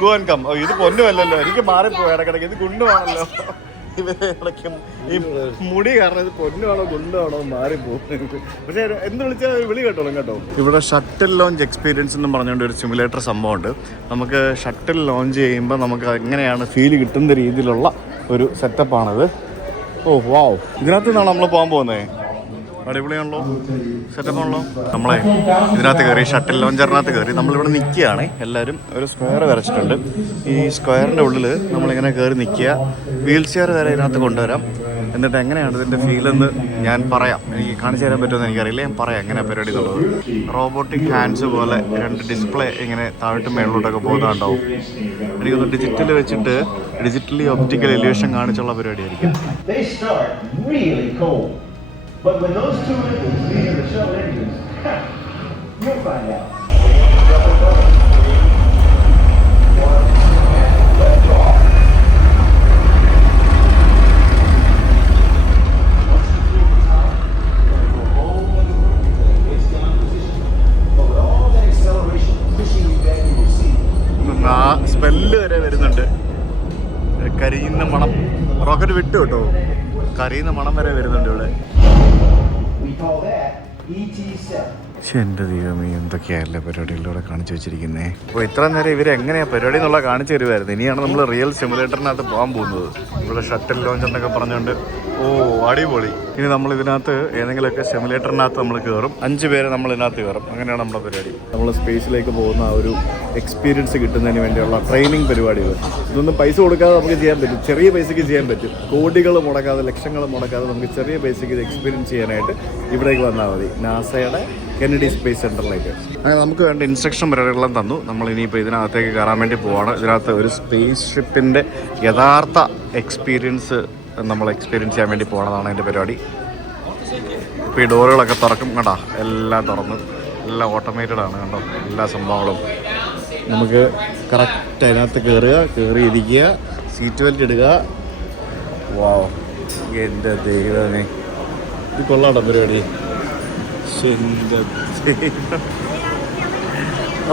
go and come. ഇത് പൊന്നുമല്ലല്ലോ, എനിക്ക് മാറിപ്പോയി ഇടക്കിടയ്ക്ക്. ഇത് ഗുണ്ടുവാണല്ലോ. ഇവരെ ഇടയ്ക്കും ഈ മുടി കാരണം ഇത് പൊന്നുവാണോ ഗുണ്ടുവാണോ മാറിപ്പോകും. പക്ഷേ എന്ത് വിളിച്ചാൽ വിളി കേട്ടോളും കേട്ടോ. ഇവിടെ ഷട്ടിൽ ലോഞ്ച് എക്സ്പീരിയൻസ് എന്ന് പറഞ്ഞുകൊണ്ട് ഒരു സിമുലേറ്റർ സംഭവമുണ്ട്. നമുക്ക് ഷട്ടിൽ ലോഞ്ച് ചെയ്യുമ്പോൾ നമുക്ക് എങ്ങനെയാണ് ഫീൽ കിട്ടുന്ന രീതിയിലുള്ള ഒരു സെറ്റപ്പാണിത്. ഓ വാവ്, ഇതിനകത്ത് നിന്നാണ് നമ്മൾ പോകാൻ പോകുന്നത്. അടിപൊളിയാണല്ലോ, സെറ്റപ്പാണല്ലോ. നമ്മളെ ഇതിനകത്ത് കയറി, ഷട്ടിൽ ലോഞ്ചറിനകത്ത് കയറി നമ്മളിവിടെ നിൽക്കുകയാണ്. എല്ലാവരും ഒരു സ്ക്വയർ വരച്ചിട്ടുണ്ട്. ഈ സ്ക്വയറിൻ്റെ ഉള്ളിൽ നമ്മളിങ്ങനെ കയറി നിൽക്കുക. വീൽ ചെയർ വരെ ഇതിനകത്ത് കൊണ്ടുവരാം. എന്നിട്ട് എങ്ങനെയാണ് ഇതിൻ്റെ ഫീലെന്ന് ഞാൻ പറയാം. എനിക്ക് കാണിച്ചു തരാൻ പറ്റുമെന്ന് എനിക്കറിയില്ല, ഞാൻ പറയാം എങ്ങനെയാണ് പരിപാടി എന്നുള്ളത്. റോബോട്ടിക് ഹാൻഡ്സ് പോലെ 2 ഡിസ്പ്ലേ ഇങ്ങനെ താഴോട്ട് മേളിലോട്ടൊക്കെ പോകുന്നുണ്ടാവും. എനിക്കൊന്ന് ഡിജിറ്റൽ വെച്ചിട്ട് ഡിജിറ്റലി ഒപ്റ്റിക്കൽ ഇല്യൂഷൻ കാണിച്ചുള്ള പരിപാടിയായിരിക്കും. But when those two engines meet in the shell engines, you'll find out. Smell വരെ വരുന്നുണ്ട്, കരിയുന്ന മണം. റോക്കറ്റ് വിട്ടു കേട്ടോ, കരിയുന്ന മണം വരെ വരുന്നുണ്ട് ഇവിടെ. പക്ഷെ എൻ്റെ ദൈവമേ, എന്തൊക്കെയല്ലേ പരിപാടികളിലൂടെ കാണിച്ചു വെച്ചിരിക്കുന്നേ. അപ്പോൾ ഇത്ര നേരം ഇവരെങ്ങനെയാണ് പരിപാടി എന്നുള്ള കാണിച്ചു തരുമായിരുന്നു. ഇനിയാണ് നമ്മൾ റിയൽ സിമുലേറ്ററിനകത്ത് പോകാൻ പോകുന്നത്. ഇവിടെ ഷട്ടിൽ ലോഞ്ച് എന്നൊക്കെ പറഞ്ഞുകൊണ്ട്, ഓ അടിപൊളി. ഇനി നമ്മൾ ഇതിനകത്ത് ഏതെങ്കിലുമൊക്കെ സിമുലേറ്ററിനകത്ത് നമ്മൾ കയറും. 5 പേര് നമ്മൾ ഇതിനകത്ത് കയറും. അങ്ങനെയാണ് നമ്മുടെ പരിപാടി. നമ്മൾ സ്പേസിലേക്ക് പോകുന്ന ആ ഒരു എക്സ്പീരിയൻസ് കിട്ടുന്നതിന് വേണ്ടിയുള്ള ട്രെയിനിങ് പരിപാടികൾ. ഇതൊന്നും പൈസ കൊടുക്കാതെ നമുക്ക് ചെയ്യാൻ പറ്റും, ചെറിയ പൈസയ്ക്ക് ചെയ്യാൻ പറ്റും. കോടികൾ മുടക്കാതെ, ലക്ഷങ്ങൾ മുടക്കാതെ നമുക്ക് ചെറിയ പൈസയ്ക്ക് ഇത് എക്സ്പീരിയൻസ് ചെയ്യാനായിട്ട് ഇവിടേക്ക് വന്നാൽ മതി, നാസയുടെ കെന്നഡി സ്പേസ് സെൻറ്ററിലേക്ക്. അങ്ങനെ നമുക്ക് വേണ്ട ഇൻസ്ട്രക്ഷൻ പരിപാടികളെല്ലാം തന്നു. നമ്മൾ ഇനിയിപ്പോൾ ഇതിനകത്തേക്ക് കയറാൻ വേണ്ടി പോവാണ്. ഇതിനകത്ത് ഒരു സ്പേസ് ഷിപ്പിൻ്റെ യഥാർത്ഥ എക്സ്പീരിയൻസ് നമ്മൾ എക്സ്പീരിയൻസ് ചെയ്യാൻ വേണ്ടി പോകണതാണ് എൻ്റെ പരിപാടി. ഇപ്പോൾ ഈ ഡോറുകളൊക്കെ തുറക്കും കണ്ടോ, എല്ലാം തുറന്നു, എല്ലാം ഓട്ടോമേറ്റഡ് ആണ് കണ്ടോ, എല്ലാ സംഭവങ്ങളും. നമുക്ക് കറക്റ്റ് അതിനകത്ത് കയറി ഇരിക്കുക, സീറ്റ് ബെൽറ്റ് ഇടുക. വാവ്, എൻ്റെ ദൈവമേ, ഇത് കൊള്ളാട്ടോ പരിപാടി.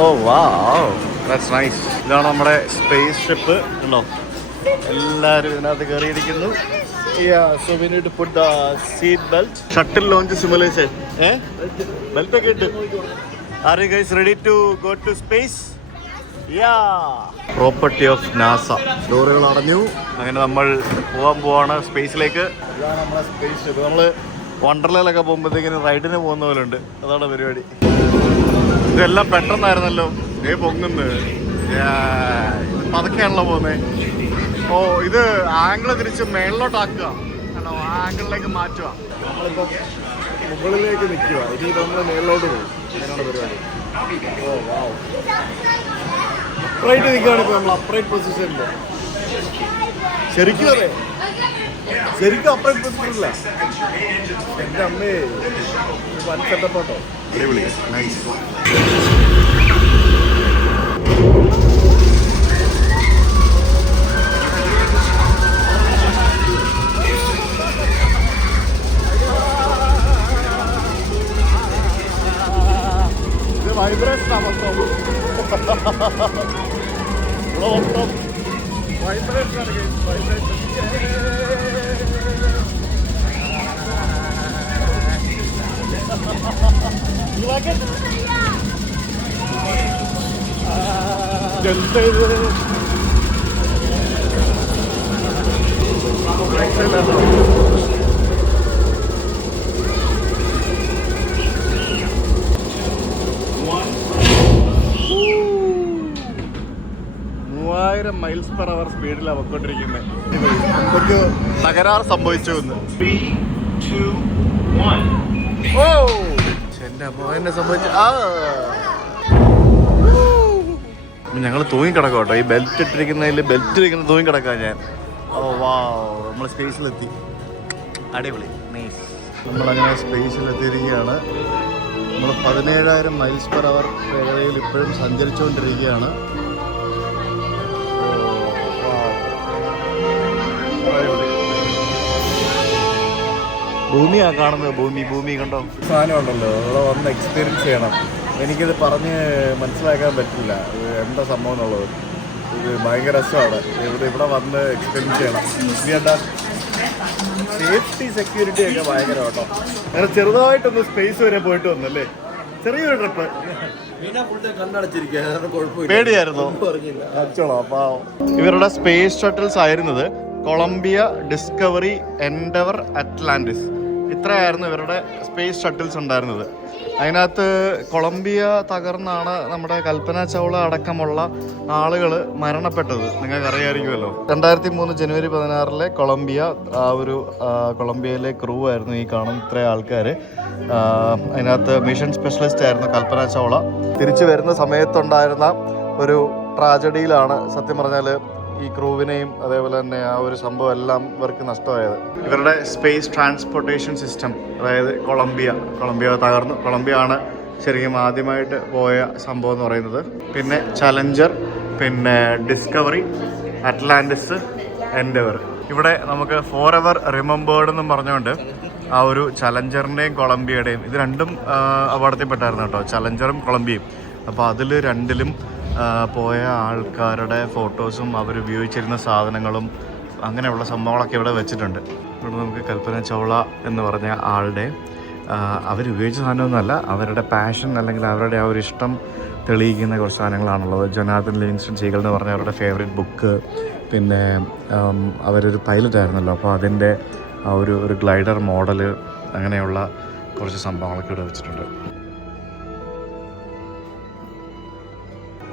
ഓ വാവ്, ദാറ്റ്സ് നൈസ്. ഇതാണ് നമ്മുടെ സ്പേസ് ഷിപ്പ് ഉണ്ടോ, എല്ലാവരും ഇതിനകത്ത് കയറിയിരിക്കുന്നു. So we need to put the seat belt. Shuttle launch simulation. Belt ഒക്കെ ഇട്ട്. Are you guys ready to go to space? Property of NASA. ഡോറുകൾ അടഞ്ഞു. അങ്ങനെ നമ്മൾ പോവാണ് സ്പേസിലേക്ക്. ഇതാണ് നമ്മളെ സ്പേസ് ഷിപ്പ്. നമ്മൾ വണ്ടർലയിലൊക്കെ പോകുമ്പോഴത്തേക്കിന് റൈഡിന് പോകുന്ന പോലെ ഉണ്ട്. അതാണ് പരിപാടി. ഇതെല്ലാം പെട്ടെന്നായിരുന്നല്ലോ പൊങ്ങുന്നത്. ഇത് പതുക്കെയാണല്ലോ പോകുന്നത്. ഓ ഇത് ആംഗിള് തിരിച്ച് മേളിലോട്ടാക്കുക. ആണോ, ആ ആംഗിളിലേക്ക് മാറ്റുക. നമ്മളിപ്പോൾ മുകളിലേക്ക് നിൽക്കുക. ഇനി നമ്മൾ മേളിലോട്ട് പോകും. അങ്ങനെയാണ് പരിപാടി. ഓ വാവ്. അപ്രൈറ്റ് നിൽക്കുകയാണ് ഇപ്പോൾ നമ്മൾ. അപ്രൈറ്റ് പൊസിഷനിൽ ശരിക്കും അതെ, ശരിക്കും അപ്രൈറ്റ് പൊസിഷനില്ല. എൻ്റെ അമ്മേ വൻ സെറ്റപ്പോട്ടോ. അടിപൊളി. നൈസ്. ഇത് വൈബ്രേഷൻ മൊത്തം. ഇവിടെ മൊത്തം വൈബ്രേഷനാണ്. വൈബ്രേഷൻ. You like it? എന്താ ഇത്? മൈൽസ് പെർ അവർ സ്പീഡിലാണ് പൊയ്ക്കൊണ്ടിരിക്കുന്നത്. നമുക്ക് തകരാർ സംഭവിച്ചു എന്ന്. 3, 2, 1. ഓ എന്റെ അമ്മ സംഭവിച്ചു. ഞങ്ങൾ തൂങ്ങിക്കിടക്കാം കേട്ടോ. ഈ ബെൽറ്റ് ഇട്ടിരിക്കുന്നതിൽ ബെൽറ്റ് ഇരിക്കുന്ന തൂങ്ങിക്കിടക്കാം ഞാൻ. ഓ വാ, നമ്മൾ സ്പേസിലെത്തി. അടിപൊളി. നൈസ്. നമ്മളങ്ങനെ സ്പേസിലെത്തിയിരിക്കുകയാണ്. നമ്മൾ 17,000 മൈൽസ് പെർ അവർ വേഗതയിൽ ഇപ്പോഴും സഞ്ചരിച്ചുകൊണ്ടിരിക്കുകയാണ്. ഭൂമിയാ കാണുന്നത്. ഭൂമി കണ്ടോ? സാധനം ഉണ്ടല്ലോ, ഇവിടെ വന്ന് എക്സ്പീരിയൻസ് ചെയ്യണം. എനിക്കിത് പറഞ്ഞ് മനസ്സിലാക്കാൻ പറ്റില്ല എന്താ സംഭവം എന്നുള്ളത്. ഇത് ഭയങ്കര രസമാണ്. ഇവിടെ വന്ന് എക്സ്പീരിയൻസ് ചെയ്യണം. സേഫ്റ്റി സെക്യൂരിറ്റി ഒക്കെ ഭയങ്കര കേട്ടോ. അങ്ങനെ ചെറുതായിട്ടൊന്ന് സ്പേസ് വരെ പോയിട്ട് വന്നല്ലേ, ചെറിയൊരു ട്രിപ്പ്. പേടിയായിരുന്നു അച്ചോളോ. അപ്പോൾ ഇവരുടെ സ്പേസ് ഷട്ടിൽസ് ആയിരുന്നത് കൊളംബിയ, ഡിസ്കവറി, എൻഡവർ, അറ്റ്ലാന്റിസ്. ഇത്രയായിരുന്നു ഇവരുടെ സ്പേസ് ഷട്ടിൽസ് ഉണ്ടായിരുന്നത്. അതിനകത്ത് കൊളംബിയ തകർന്നാണ് നമ്മുടെ കൽപ്പന ചൗള അടക്കമുള്ള ആളുകൾ മരണപ്പെട്ടത്. നിങ്ങൾക്കറിയാമായിരിക്കുമല്ലോ. 2003 ജനുവരി 16 കൊളംബിയ, കൊളംബിയയിലെ ക്രൂ ആയിരുന്നു ഈ കാണുന്ന ഇത്രയും ആൾക്കാർ. അതിനകത്ത് മിഷൻ സ്പെഷ്യലിസ്റ്റ് ആയിരുന്നു കൽപ്പന ചൗള. തിരിച്ചു വരുന്ന സമയത്തുണ്ടായിരുന്ന ഒരു ട്രാജഡിയിലാണ് സത്യം പറഞ്ഞാൽ ഈ ക്രൂവിനെയും അതേപോലെ തന്നെ ആ ഒരു സംഭവം എല്ലാം ഇവർക്ക് നഷ്ടമായത്. ഇവരുടെ സ്പേസ് ട്രാൻസ്പോർട്ടേഷൻ സിസ്റ്റം, അതായത് കൊളംബിയ തകർന്നു. കൊളംബിയ ആണ് ശരിക്കും ആദ്യമായിട്ട് പോയ സംഭവം എന്ന് പറയുന്നത്. പിന്നെ ചലഞ്ചർ, പിന്നെ ഡിസ്കവറി, അറ്റ്ലാന്റിസ്, എൻഡവർ. ഇവിടെ നമുക്ക് ഫോർ എവർ റിമെമ്പേർഡ് എന്നും പറഞ്ഞുകൊണ്ട് ആ ഒരു ചലഞ്ചറിൻ്റെയും കൊളംബിയയുടെയും ഇത് രണ്ടും അപകടത്തിൽപ്പെട്ടായിരുന്നു കേട്ടോ, ചലഞ്ചറും കൊളംബിയയും. അപ്പോൾ അതിൽ രണ്ടിലും പോയ ആൾക്കാരുടെ ഫോട്ടോസും അവർ ഉപയോഗിച്ചിരുന്ന സാധനങ്ങളും അങ്ങനെയുള്ള സംഭവങ്ങളൊക്കെ ഇവിടെ വെച്ചിട്ടുണ്ട്. ഇവിടെ നമുക്ക് കൽപ്പന ചൗള എന്ന് പറഞ്ഞ ആളുടെ അവരുപയോഗിച്ച സാധനമൊന്നുമല്ല, അവരുടെ പാഷൻ അല്ലെങ്കിൽ അവരുടെ ആ ഒരു ഇഷ്ടം തെളിയിക്കുന്ന കുറച്ച് സാധനങ്ങളാണുള്ളത്. ജൊനാഥൻ ലിവിങ്സ്റ്റൺ സീഗൽ എന്ന് പറഞ്ഞ അവരുടെ ഫേവറേറ്റ് ബുക്ക്, പിന്നെ അവരൊരു പൈലറ്റ് ആയിരുന്നല്ലോ, അപ്പോൾ അതിൻ്റെ ആ ഒരു ഗ്ലൈഡർ മോഡല്, അങ്ങനെയുള്ള കുറച്ച് സംഭവങ്ങളൊക്കെ ഇവിടെ വെച്ചിട്ടുണ്ട്.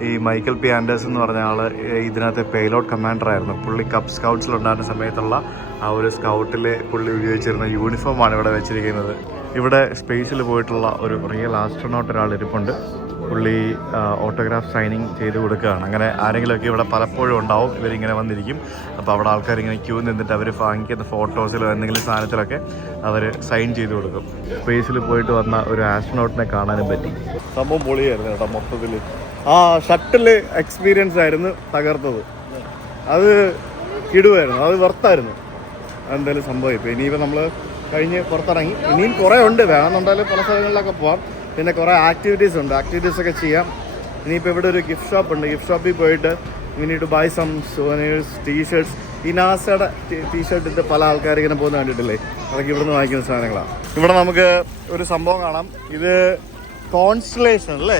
ഈ മൈക്കൽ പി ആൻഡേഴ്സ് എന്ന് പറഞ്ഞ ആൾ ഇതിനകത്ത് പേലോഡ് കമാൻഡർ ആയിരുന്നു. പുള്ളി കപ്പ് സ്കൗട്ട്സിലുണ്ടായിരുന്ന സമയത്തുള്ള ആ ഒരു സ്കൗട്ടിൽ പുള്ളി ഉപയോഗിച്ചിരുന്ന യൂണിഫോമാണ് ഇവിടെ വെച്ചിരിക്കുന്നത്. ഇവിടെ സ്പേസിൽ പോയിട്ടുള്ള ഒരു റിയൽ ആസ്ട്രോനോട്ട് ഒരാൾ ഇരിപ്പുണ്ട്. പുള്ളി ഓട്ടോഗ്രാഫ് സൈനിങ് ചെയ്ത് കൊടുക്കുകയാണ്. അങ്ങനെ ആരെങ്കിലുമൊക്കെ ഇവിടെ പലപ്പോഴും ഉണ്ടാവും. ഇവരിങ്ങനെ വന്നിരിക്കും. അപ്പോൾ അവിടെ ആൾക്കാരിങ്ങനെ ക്യൂ നിന്നിട്ട് അവർ വാങ്ങിക്കുന്ന ഫോട്ടോസിലോ എന്തെങ്കിലും സാധനത്തിലൊക്കെ അവർ സൈൻ ചെയ്ത് കൊടുക്കും. സ്പേസിൽ പോയിട്ട് വന്ന ഒരു ആസ്ട്രോനോട്ടിനെ കാണാനും പറ്റി. സംഭവം പൊളിയായിരുന്നു കേട്ടോ. മൊത്തത്തിൽ ആ ഷട്ടിൽ എക്സ്പീരിയൻസ് ആയിരുന്നു തകർത്തത്. അത് കിടുവായിരുന്നു, അത് വെർത്തായിരുന്നു. അതെന്തായാലും സംഭവം. ഇപ്പോൾ ഇനിയിപ്പോൾ നമ്മൾ കഴിഞ്ഞ് പുറത്തിറങ്ങി, ഇനിയും കുറേ ഉണ്ട്. വേണമെന്നുണ്ടെങ്കിൽ പല സ്ഥലങ്ങളിലൊക്കെ പോകാം. പിന്നെ കുറേ ആക്ടിവിറ്റീസ് ഉണ്ട്, ആക്ടിവിറ്റീസൊക്കെ ചെയ്യാം. ഇനിയിപ്പോൾ ഇവിടെ ഒരു ഗിഫ്റ്റ് ഷോപ്പ് ഉണ്ട്. ഗിഫ്റ്റ് ഷോപ്പിൽ പോയിട്ട് ടു ബൈ സം സോവേനിയേഴ്സ്, ടീഷർട്ട്സ്. ഈ നാസയുടെ ടീഷർട്ട് ഇട്ട് പല ആൾക്കാർ ഇങ്ങനെ പോകുന്ന കണ്ടിട്ടില്ലേ, അതൊക്കെ ഇവിടെ നിന്ന് വാങ്ങിക്കുന്ന സാധനങ്ങളാണ്. ഇവിടെ നമുക്ക് ഒരു സംഭവം കാണാം. ഇത് കോൺസ്റ്റലേഷൻ അല്ലേ,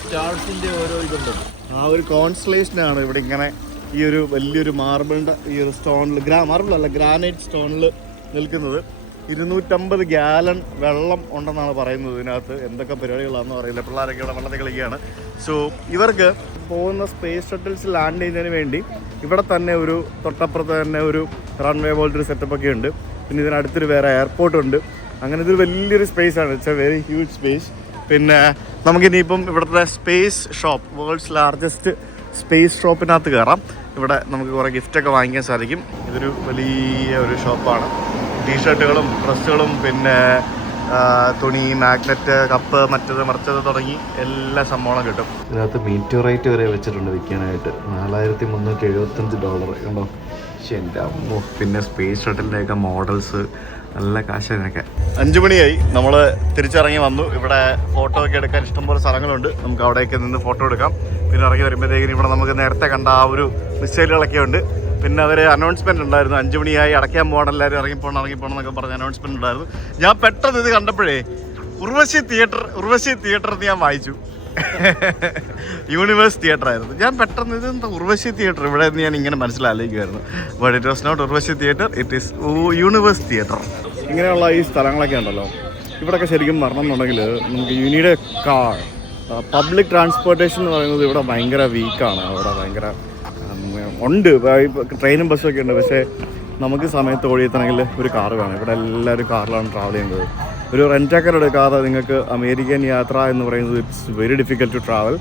സ്റ്റാർസിൻ്റെ ഓരോ ഇതുണ്ട്. ആ ഒരു കോൺസ്റ്റലേഷനാണ് ഇവിടെ ഇങ്ങനെ ഈ ഒരു വലിയൊരു മാർബിളിൻ്റെ ഈ ഒരു സ്റ്റോണിൽ, മാർബിളല്ല ഗ്രാനൈറ്റ് സ്റ്റോണിൽ നിൽക്കുന്നത്. 250 ഗാലൺ വെള്ളം ഉണ്ടെന്നാണ് പറയുന്നത്. ഇതിനകത്ത് എന്തൊക്കെ പരിപാടികളാണെന്ന് അറിയില്ല. പിള്ളേരൊക്കെ ഇവിടെ വെള്ളത്തിൽ കളിക്കുകയാണ്. സോ ഇവർക്ക് പോകുന്ന സ്പേസ് ഷട്ടിൽസ് ലാൻഡ് ചെയ്യുന്നതിന് വേണ്ടി ഇവിടെ തന്നെ ഒരു തൊട്ടപ്പുറത്ത് തന്നെ ഒരു റൺവേ പോലത്തെ സെറ്റപ്പൊക്കെ ഉണ്ട്. പിന്നെ ഇതിനടുത്തൊരു വേറെ എയർപോർട്ടുണ്ട്. അങ്ങനെ ഇതൊരു വലിയൊരു സ്പേസ് ആണ്. It's a very huge space. പിന്നെ നമുക്കിനിയിപ്പം ഇവിടുത്തെ space shop, world's largest space ഷോപ്പിനകത്ത് കയറാം. ഇവിടെ നമുക്ക് കുറേ ഗിഫ്റ്റൊക്കെ വാങ്ങിക്കാൻ സാധിക്കും. ഇതൊരു വലിയ ഒരു ഷോപ്പാണ്. ടീഷർട്ടുകളും ഡ്രസ്സുകളും പിന്നെ തുണി, മാഗ്നറ്റ്, കപ്പ്, മറ്റത് മറിച്ചത് തുടങ്ങി എല്ലാ സംഭവങ്ങളും കിട്ടും. ഇതിനകത്ത് മീറ്റോറൈറ്റ് വരെ വെച്ചിട്ടുണ്ട് വിൽക്കാനായിട്ട്. $4,375 കണ്ടോ. പക്ഷേ എൻ്റെ അമ്മോ. പിന്നെ സ്പേസ് ഷട്ടിലിൻ്റെയൊക്കെ മോഡൽസ്, നല്ല കാശിനൊക്കെ. 5 മണിയായി, നമ്മൾ തിരിച്ചിറങ്ങി വന്നു. ഇവിടെ ഫോട്ടോ ഒക്കെ എടുക്കാൻ ഇഷ്ടംപോലെ സ്ഥലങ്ങളുണ്ട്. നമുക്ക് അവിടെയൊക്കെ നിന്ന് ഫോട്ടോ എടുക്കാം. പിന്നെ ഇറങ്ങി വരുമ്പോഴത്തേക്കിനും ഇവിടെ നമുക്ക് നേരത്തെ കണ്ട ആ ഒരു മിസൈലുകളൊക്കെ ഉണ്ട്. പിന്നെ അവർ അനൗൺസ്മെൻറ്റ് ഉണ്ടായിരുന്നു, 5 മണിയായി അടയ്ക്കാൻ പോകണം, എല്ലാവരും ഇറങ്ങിപ്പോണം എന്നൊക്കെ പറഞ്ഞ് അനൗൺസ്മെൻറ്റ് ഉണ്ടായിരുന്നു. ഞാൻ പെട്ടെന്ന് ഇത് കണ്ടപ്പോഴേ ഉർവശി തിയേറ്റർ ഞാൻ വായിച്ചു. യൂണിവേഴ്സ് തിയേറ്റർ ആയിരുന്നു. ഞാൻ പെട്ടെന്ന് ഇത് എന്താ ഉർവശി തിയേറ്റർ ഇവിടെ നിന്ന് ഞാൻ ഇങ്ങനെ മനസ്സിലാലോചിക്കുമായിരുന്നു. But it was not Urvashi theatre, it is universe theatre. ഇങ്ങനെയുള്ള ഈ സ്ഥലങ്ങളൊക്കെ ഉണ്ടല്ലോ, ഇവിടെയൊക്കെ ശരിക്കും വരണം എന്നുണ്ടെങ്കിൽ നമുക്ക് യൂണിയുടെ കാർ, പബ്ലിക് ട്രാൻസ്പോർട്ടേഷൻ എന്ന് പറയുന്നത് ഇവിടെ ഭയങ്കര വീക്കാണ്. അവിടെ ഭയങ്കര ഉണ്ട്, ട്രെയിനും ബസ്സൊക്കെ ഉണ്ട്. പക്ഷേ നമുക്ക് സമയത്ത് ഓടിയെത്തണമെങ്കിൽ ഒരു കാർ വേണം. ഇവിടെ എല്ലാവരും കാറിലാണ് ട്രാവൽ ചെയ്യുന്നത്. ഒരു റെൻറ്റാക്കർ എടുക്കാതെ നിങ്ങൾക്ക് അമേരിക്കൻ യാത്ര എന്ന് പറയുന്നത് it's very difficult to travel.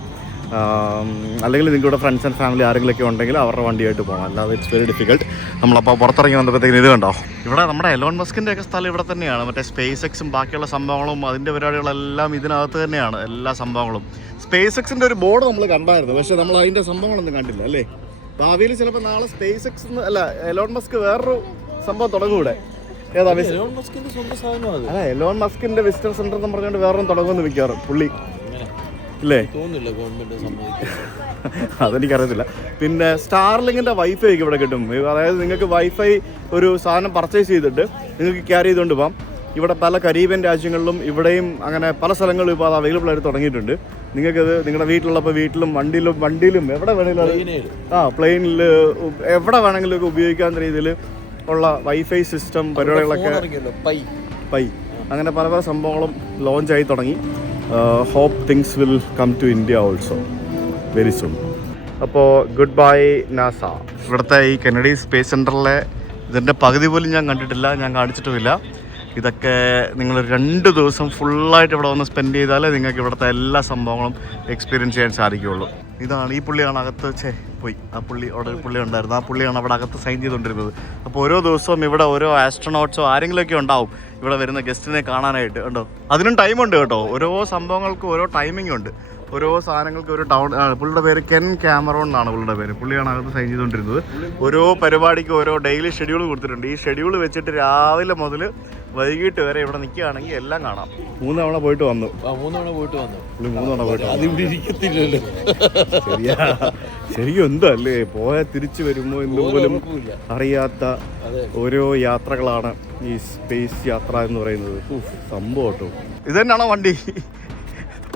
അല്ലെങ്കിൽ നിങ്ങളുടെ ഫ്രണ്ട്സ് ആൻഡ് ഫാമിലി ആരെങ്കിലുമൊക്കെ ഉണ്ടെങ്കിൽ അവരുടെ വണ്ടിയായിട്ട് പോകണം, അല്ലാതെ ഇറ്റ്സ് വെരി ഡിഫിക്കൽട്ട്. നമ്മളപ്പോൾ പുറത്തിറങ്ങി വന്നപ്പോഴത്തേക്കും ഇത് കണ്ടോ, ഇവിടെ നമ്മുടെ എലോൺ മസ്കിൻ്റെ ഒക്കെ സ്ഥലം ഇവിടെ തന്നെയാണ്. മറ്റേ സ്പേസ് എക്സും ബാക്കിയുള്ള സംഭവങ്ങളും അതിൻ്റെ പരിപാടികളെല്ലാം ഇതിനകത്ത് തന്നെയാണ്, എല്ലാ സംഭവങ്ങളും. സ്പേസ് എക്സിൻ്റെ ഒരു ബോർഡ് നമ്മൾ കണ്ടായിരുന്നു, പക്ഷേ നമ്മൾ അതിൻ്റെ സംഭവങ്ങളൊന്നും കണ്ടില്ല അല്ലേ. ഭാവിയിൽ ചിലപ്പോൾ നാളെ സ്പേസ് എക്സ് അല്ല എലോൺ മസ്ക് വേറൊരു സംഭവം തുടങ്ങൂടെ. ഏതാ അല്ല, എലോൺ മസ്കിന്റെ വിസിറ്റർ സെന്റർ എന്ന് പറഞ്ഞുകൊണ്ട് വേറൊന്നും തുടങ്ങുമെന്ന് വിൽക്കാറ് പുള്ളി ഇല്ലേ, അതെനിക്കറിയത്തില്ല. പിന്നെ സ്റ്റാർലിങ്ങിന്റെ വൈഫൈ ഒക്കെ ഇവിടെ കിട്ടും. അതായത് നിങ്ങൾക്ക് വൈഫൈ ഒരു സാധനം പർച്ചേസ് ചെയ്തിട്ട് നിങ്ങൾക്ക് ക്യാരി ചെയ്തുകൊണ്ട് പോകാം. ഇവിടെ പല കരീബിയൻ രാജ്യങ്ങളിലും ഇവിടെയും അങ്ങനെ പല സ്ഥലങ്ങളിലും ഇപ്പോൾ അത് അവൈലബിൾ ആയിട്ട് തുടങ്ങിയിട്ടുണ്ട്. നിങ്ങൾക്കത് നിങ്ങളുടെ വീട്ടിലുള്ളപ്പോൾ വീട്ടിലും വണ്ടിയിലും എവിടെ വേണമെങ്കിലും പ്ലെയിനിൽ എവിടെ വേണമെങ്കിലും ഒക്കെ ഉപയോഗിക്കാവുന്ന രീതിയിൽ ഉള്ള വൈഫൈ സിസ്റ്റം പരിപാടികളൊക്കെ പൈ അങ്ങനെ പല പല സംഭവങ്ങളും ലോഞ്ചായി തുടങ്ങി. Hope things will come to India also very soon. അപ്പോൾ ഗുഡ് ബൈ നാസ. ഇവിടുത്തെ ഈ കെനഡി സ്പേസ് സെൻറ്ററിലെ ഇതിൻ്റെ പകുതി പോലും ഞാൻ കണ്ടിട്ടില്ല, ഞാൻ കാണിച്ചിട്ടുമില്ല. ഇതൊക്കെ നിങ്ങൾ 2 ദിവസം ഫുള്ളായിട്ട് ഇവിടെ വന്ന് സ്പെൻഡ് ചെയ്താലേ നിങ്ങൾക്ക് ഇവിടുത്തെ എല്ലാ സംഭവങ്ങളും എക്സ്പീരിയൻസ് ചെയ്യാൻ സാധിക്കുകയുള്ളൂ. ഇതാണ്, ഈ പുള്ളിയാണ് അകത്ത് പോയി, ആ പുള്ളി അവിടെ ഒരു പുള്ളി ഉണ്ടായിരുന്നു, ആ പുള്ളിയാണ് അവിടെ അകത്ത് സൈൻ ചെയ്തുകൊണ്ടിരുന്നത്. അപ്പോൾ ഓരോ ദിവസവും ഇവിടെ ഓരോ ആസ്ട്രോനോട്ട്സോ ആരെങ്കിലുമൊക്കെ ഉണ്ടാവും ഇവിടെ വരുന്ന ഗസ്റ്റിനെ കാണാനായിട്ട്. കണ്ടോ, അതിനും ടൈമുണ്ട് കേട്ടോ. ഓരോ സംഭവങ്ങൾക്കും ഓരോ ടൈമിംഗ് ഉണ്ട്, ഓരോ സാധനങ്ങൾക്ക് ഒരു പുള്ളിയുടെ പേര് കെൻ കാമറോൺ എന്നാണ് പുള്ളിയുടെ പേര്. പുള്ളിയാണ് അകത്ത് സൈൻ ചെയ്തുകൊണ്ടിരുന്നത്. ഓരോ പരിപാടിക്ക് ഓരോ ഡെയിലി ഷെഡ്യൂൾ കൊടുത്തിട്ടുണ്ട്. ഈ ഷെഡ്യൂൾ വെച്ചിട്ട് രാവിലെ മുതൽ വൈകിട്ട് വരെ ഇവിടെ നിൽക്കുകയാണെങ്കിൽ എല്ലാം കാണാം. 3 തവണ പോയിട്ട് വന്നു. 3 തവണ പോയിട്ട് അതിവിടെ ഇരിക്കത്തില്ലല്ലോ. ശരിക്കും എന്തോ അല്ലേ, പോയാൽ തിരിച്ചു വരുമോ എന്തുപോലും അറിയാത്ത ഓരോ യാത്രകളാണ് ഈ സ്പേസ് യാത്ര എന്ന് പറയുന്നത്. സംഭവം കേട്ടോ. ഇത് തന്നെയാണോ വണ്ടി?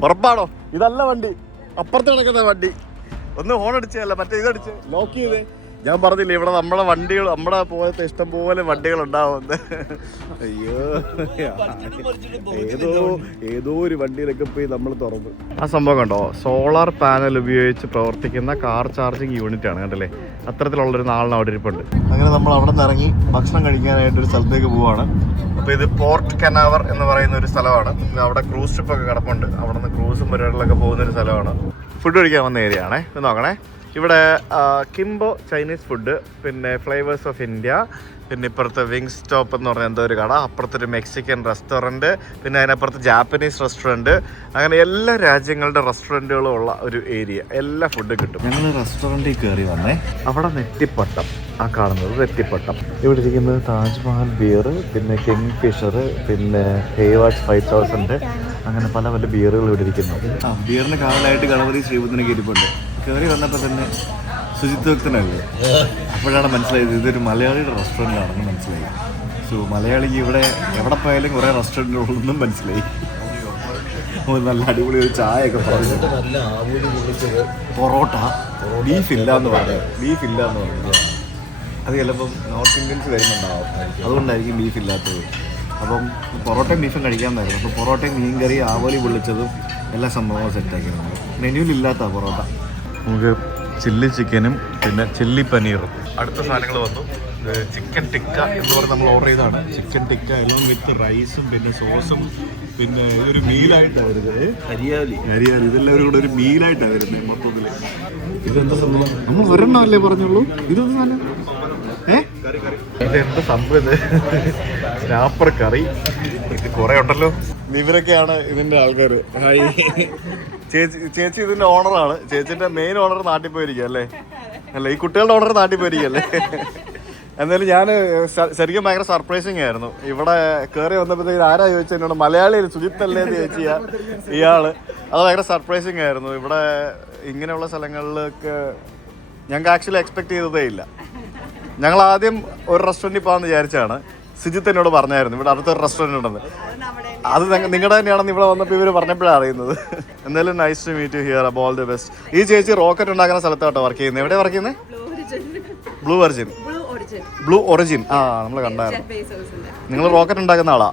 ഉറപ്പാണോ? ഇതല്ല വണ്ടി, അപ്പുറത്ത് കിടക്കുന്ന വണ്ടി. ഒന്ന് ഹോൺ അടിച്ചതല്ല, മറ്റേ ഇതടിച്ച് ലോക്ക് ചെയ്തേ. ഞാൻ പറഞ്ഞില്ലേ ഇവിടെ നമ്മുടെ വണ്ടികൾ, നമ്മുടെ പോലത്തെ ഇഷ്ടംപോലെ വണ്ടികൾ ഉണ്ടാവുമെന്ന്. അയ്യോ, ഏതോ ഒരു വണ്ടിയിലൊക്കെ പോയി നമ്മൾ തുറന്നു. ആ സംഭവം കണ്ടോ, സോളാർ പാനൽ ഉപയോഗിച്ച് പ്രവർത്തിക്കുന്ന കാർ ചാർജിങ് യൂണിറ്റ് ആണ് കണ്ടല്ലേ. അത്തരത്തിലുള്ളൊരു നാളിന് അവിടെ ഇരിപ്പുണ്ട്. അങ്ങനെ നമ്മൾ അവിടെ നിന്ന് ഇറങ്ങി ഭക്ഷണം കഴിക്കാനായിട്ടൊരു സ്ഥലത്തേക്ക് പോവുകയാണ്. അപ്പോൾ ഇത് പോർട്ട് കനാവർ എന്ന് പറയുന്ന ഒരു സ്ഥലമാണ്. അവിടെ ക്രൂസ് ട്രിപ്പൊക്കെ കിടപ്പുണ്ട്. അവിടെ നിന്ന് ക്രൂസും പരിപാടികളൊക്കെ പോകുന്നൊരു സ്ഥലമാണ്. ഫുഡ് കഴിക്കാൻ വന്ന ഏരിയ ആണേ. ഇത് നോക്കണേ, ഇവിടെ കിംബോ ചൈനീസ് ഫുഡ്, പിന്നെ ഫ്ലേവേഴ്സ് ഓഫ് ഇന്ത്യ, പിന്നെ ഇപ്പുറത്ത് വിങ് സ്റ്റോപ്പ് എന്ന് പറഞ്ഞ എന്തോ ഒരു കട, അപ്പുറത്തൊരു മെക്സിക്കൻ റെസ്റ്റോറൻറ്റ്, പിന്നെ അതിനപ്പുറത്ത് ജാപ്പനീസ് റെസ്റ്റോറൻറ്റ്. അങ്ങനെ എല്ലാ രാജ്യങ്ങളുടെ റെസ്റ്റോറൻറ്റുകളും ഉള്ള ഒരു ഏരിയ, എല്ലാ ഫുഡും കിട്ടും. ഞങ്ങൾ റെസ്റ്റോറൻറ്റിൽ കയറി വന്നേ. അവിടെ നെറ്റിപ്പട്ടം, ആ കാണുന്നത് നെറ്റിപ്പട്ടം. ഇവിടെ ഇരിക്കുന്നത് താജ്മഹൽ ബിയർ, പിന്നെ കിങ് ഫിഷർ, പിന്നെ ഹേവാർഡ്സ് 5000, അങ്ങനെ പല പല ബിയറുകൾ ഇവിടെ ഇരിക്കുന്നു. ബിയറിന് കാവലായിട്ട് ഗണപതി ശ്രീബുദ്ധനൊക്കെ ഇരിപ്പുണ്ട്. കയറി വന്നപ്പോൾ തന്നെ ശുചിത്വത്തിനല്ലേ, അപ്പോഴാണ് മനസ്സിലായത് ഇതൊരു മലയാളിയുടെ റെസ്റ്റോറൻ്റ് ആണെന്ന് മനസ്സിലായി. സോ മലയാളിക്ക് ഇവിടെ എവിടെ പോയാലും കുറേ റെസ്റ്റോറൻറ്റുകളൊന്നും മനസ്സിലായി. നല്ല അടിപൊളി ഒരു ചായയൊക്കെ പറഞ്ഞു. പൊറോട്ട ബീഫ് ഇല്ല എന്ന് പറഞ്ഞു. അത് ചിലപ്പം നോർത്ത് ഇന്ത്യൻസ് വരുന്നുണ്ടാവും, അതുകൊണ്ടായിരിക്കും ബീഫ് ഇല്ലാത്തത്. അപ്പം പൊറോട്ടയും ബീഫും കഴിക്കാമെന്നായിരുന്നു. അപ്പോൾ പൊറോട്ടയും മീൻകറി ആവോലി പൊള്ളിച്ചതും എല്ലാ സംഭവങ്ങളും സെറ്റാക്കി നമ്മൾ. മെനുവിലില്ലാത്ത പൊറോട്ട. നമുക്ക് ചില്ലി ചിക്കനും പിന്നെ ചില്ലി പനീറും. അടുത്ത സാധനങ്ങൾ വന്നു. ചിക്കൻ ടിക്ക എന്ന് പറഞ്ഞ് നമ്മൾ ഓർഡർ ചെയ്തതാണ്. ചിക്കൻ ടിക്ക എല്ലാം വിത്ത് റൈസും പിന്നെ സോസും പിന്നെ ഇതൊരു മീലായിട്ടാണ് വരുന്നത്. ഹരിയാലി ഇതെല്ലാവരും കൂടെ ഒരു മീലായിട്ടാണ് വരുന്നത് മൊത്തത്തിൽ. ഇതെന്താ സംഭവം? നമ്മൾ ഒരെണ്ണമല്ലേ പറഞ്ഞുള്ളൂ. ഇതെന്താ സാധനം? ഇതെന്താ സംഭവം? ഇത് സ്നാപ്പർ കറി. ഇത് കുറേ ഉണ്ടല്ലോ. ഇവരൊക്കെയാണ് ഇതിൻ്റെ ആൾക്കാർ. ഹായ് ചേച്ചി ഇതിൻ്റെ ഓണറാണ്. ചേച്ചിൻ്റെ മെയിൻ ഓണർ നാട്ടിൽ പോയിരിക്കുക അല്ലേ? അല്ല, ഈ കുട്ടികളുടെ ഓണർ നാട്ടിൽ പോയിരിക്കല്ലേ? എന്നാലും ഞാൻ ശരിക്കും ഭയങ്കര സർപ്രൈസിങ് ആയിരുന്നു. ഇവിടെ കയറി വന്നപ്പോഴത്തേക്ക് ആരാ ചോദിച്ചത് എന്നോട്, മലയാളിയിൽ സുജിത്തല്ലേ എന്ന് ചോദിച്ചാ ഇയാള്. അത് ഭയങ്കര സർപ്രൈസിങ് ആയിരുന്നു. ഇവിടെ ഇങ്ങനെയുള്ള സ്ഥലങ്ങളിലൊക്കെ ഞങ്ങൾക്ക് ആക്ച്വലി എക്സ്പെക്ട് ചെയ്തതേ ഇല്ല. ഞങ്ങൾ ആദ്യം ഒരു റെസ്റ്റോറൻറ്റിൽ പോകാമെന്ന് വിചാരിച്ചാണ്. സുജിത്ത് എന്നോട് പറഞ്ഞായിരുന്നു ഇവിടെ അടുത്തൊരു റെസ്റ്റോറൻറ്റ് ഉണ്ടെന്ന്. അത് നിങ്ങളുടെ തന്നെയാണെന്ന് ഇവിടെ വന്നപ്പോൾ ഇവർ പറഞ്ഞപ്പോഴാണ് അറിയുന്നത്. എന്തായാലും nice to meet you here. All the best. ഈ ചേച്ചി റോക്കറ്റ് ഉണ്ടാക്കുന്ന സ്ഥലത്താട്ടോ വർക്ക് ചെയ്യുന്നത്. എവിടെ വർക്ക് ചെയ്യുന്നത്? Blue origin. ആ, നമ്മൾ കണ്ടായിരുന്നു. നിങ്ങൾ റോക്കറ്റ് ഉണ്ടാക്കുന്ന ആളാ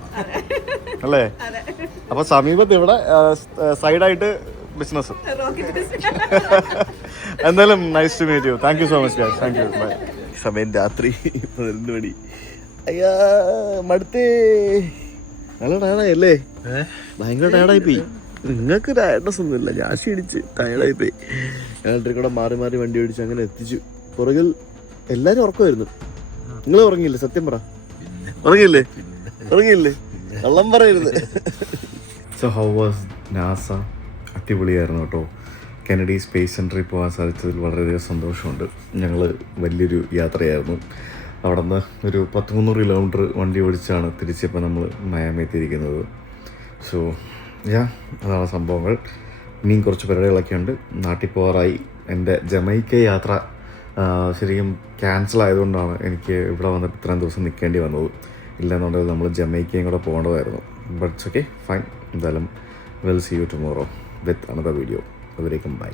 അല്ലേ? അപ്പൊ സമീപത്ത് ഇവിടെ സൈഡായിട്ട് ബിസിനസ്. എന്തായാലും nice to meet you. Thank you so much guys. Thank you. Bye. സമയം രാത്രി 12 മണി. അയ്യാ മടുത്തേ. നല്ല ടയർഡായല്ലേ? ഭയങ്കര ടയർഡായി പോയി. നിങ്ങൾക്ക് ടയർഡ്നെസ് ഒന്നുമില്ല, ഞാൻ ക്ഷീണിച്ച് ടയർഡായി പോയി. ഞാൻ കൂടെ മാറി മാറി വണ്ടി ഓടിച്ച് അങ്ങനെ എത്തിച്ചു. പുറകിൽ എല്ലാവരും ഉറക്കമായിരുന്നു. നിങ്ങൾ ഉറങ്ങിയില്ലേ? സത്യം പറ, ഉറങ്ങിയില്ലേ? കള്ളം പറയരുത്. So how was NASA? അടിപൊളിയായിരുന്നു കേട്ടോ. കെനഡി സ്പേസ് സെൻറ്ററിൽ പോകാൻ സാധിച്ചതിൽ വളരെയധികം സന്തോഷമുണ്ട്. ഞങ്ങൾ വലിയൊരു യാത്രയായിരുന്നു. അവിടെ നിന്ന് ഒരു 100-300 കിലോമീറ്റർ വണ്ടി ഓടിച്ചാണ് തിരിച്ചപ്പോൾ നമ്മൾ മയാമി എത്തിയിരിക്കുന്നത്. സോ അതാണ് സംഭവങ്ങൾ. ഇനിയും കുറച്ച് പരിപാടികളൊക്കെ ഉണ്ട്. നാട്ടിൽ പോകാറായി. എൻ്റെ ജമൈക്ക യാത്ര ശരിക്കും ക്യാൻസൽ ആയതുകൊണ്ടാണ് എനിക്ക് ഇവിടെ വന്നിട്ട് ഇത്രയും ദിവസം നിൽക്കേണ്ടി വന്നത്. ഇല്ലെന്നുണ്ടെങ്കിൽ നമ്മൾ ജമൈക്കയും കൂടെ പോകേണ്ടതായിരുന്നു. But okay, fine. എന്തായാലും will see you tomorrow with another video. അതുവരേക്കും ബൈ.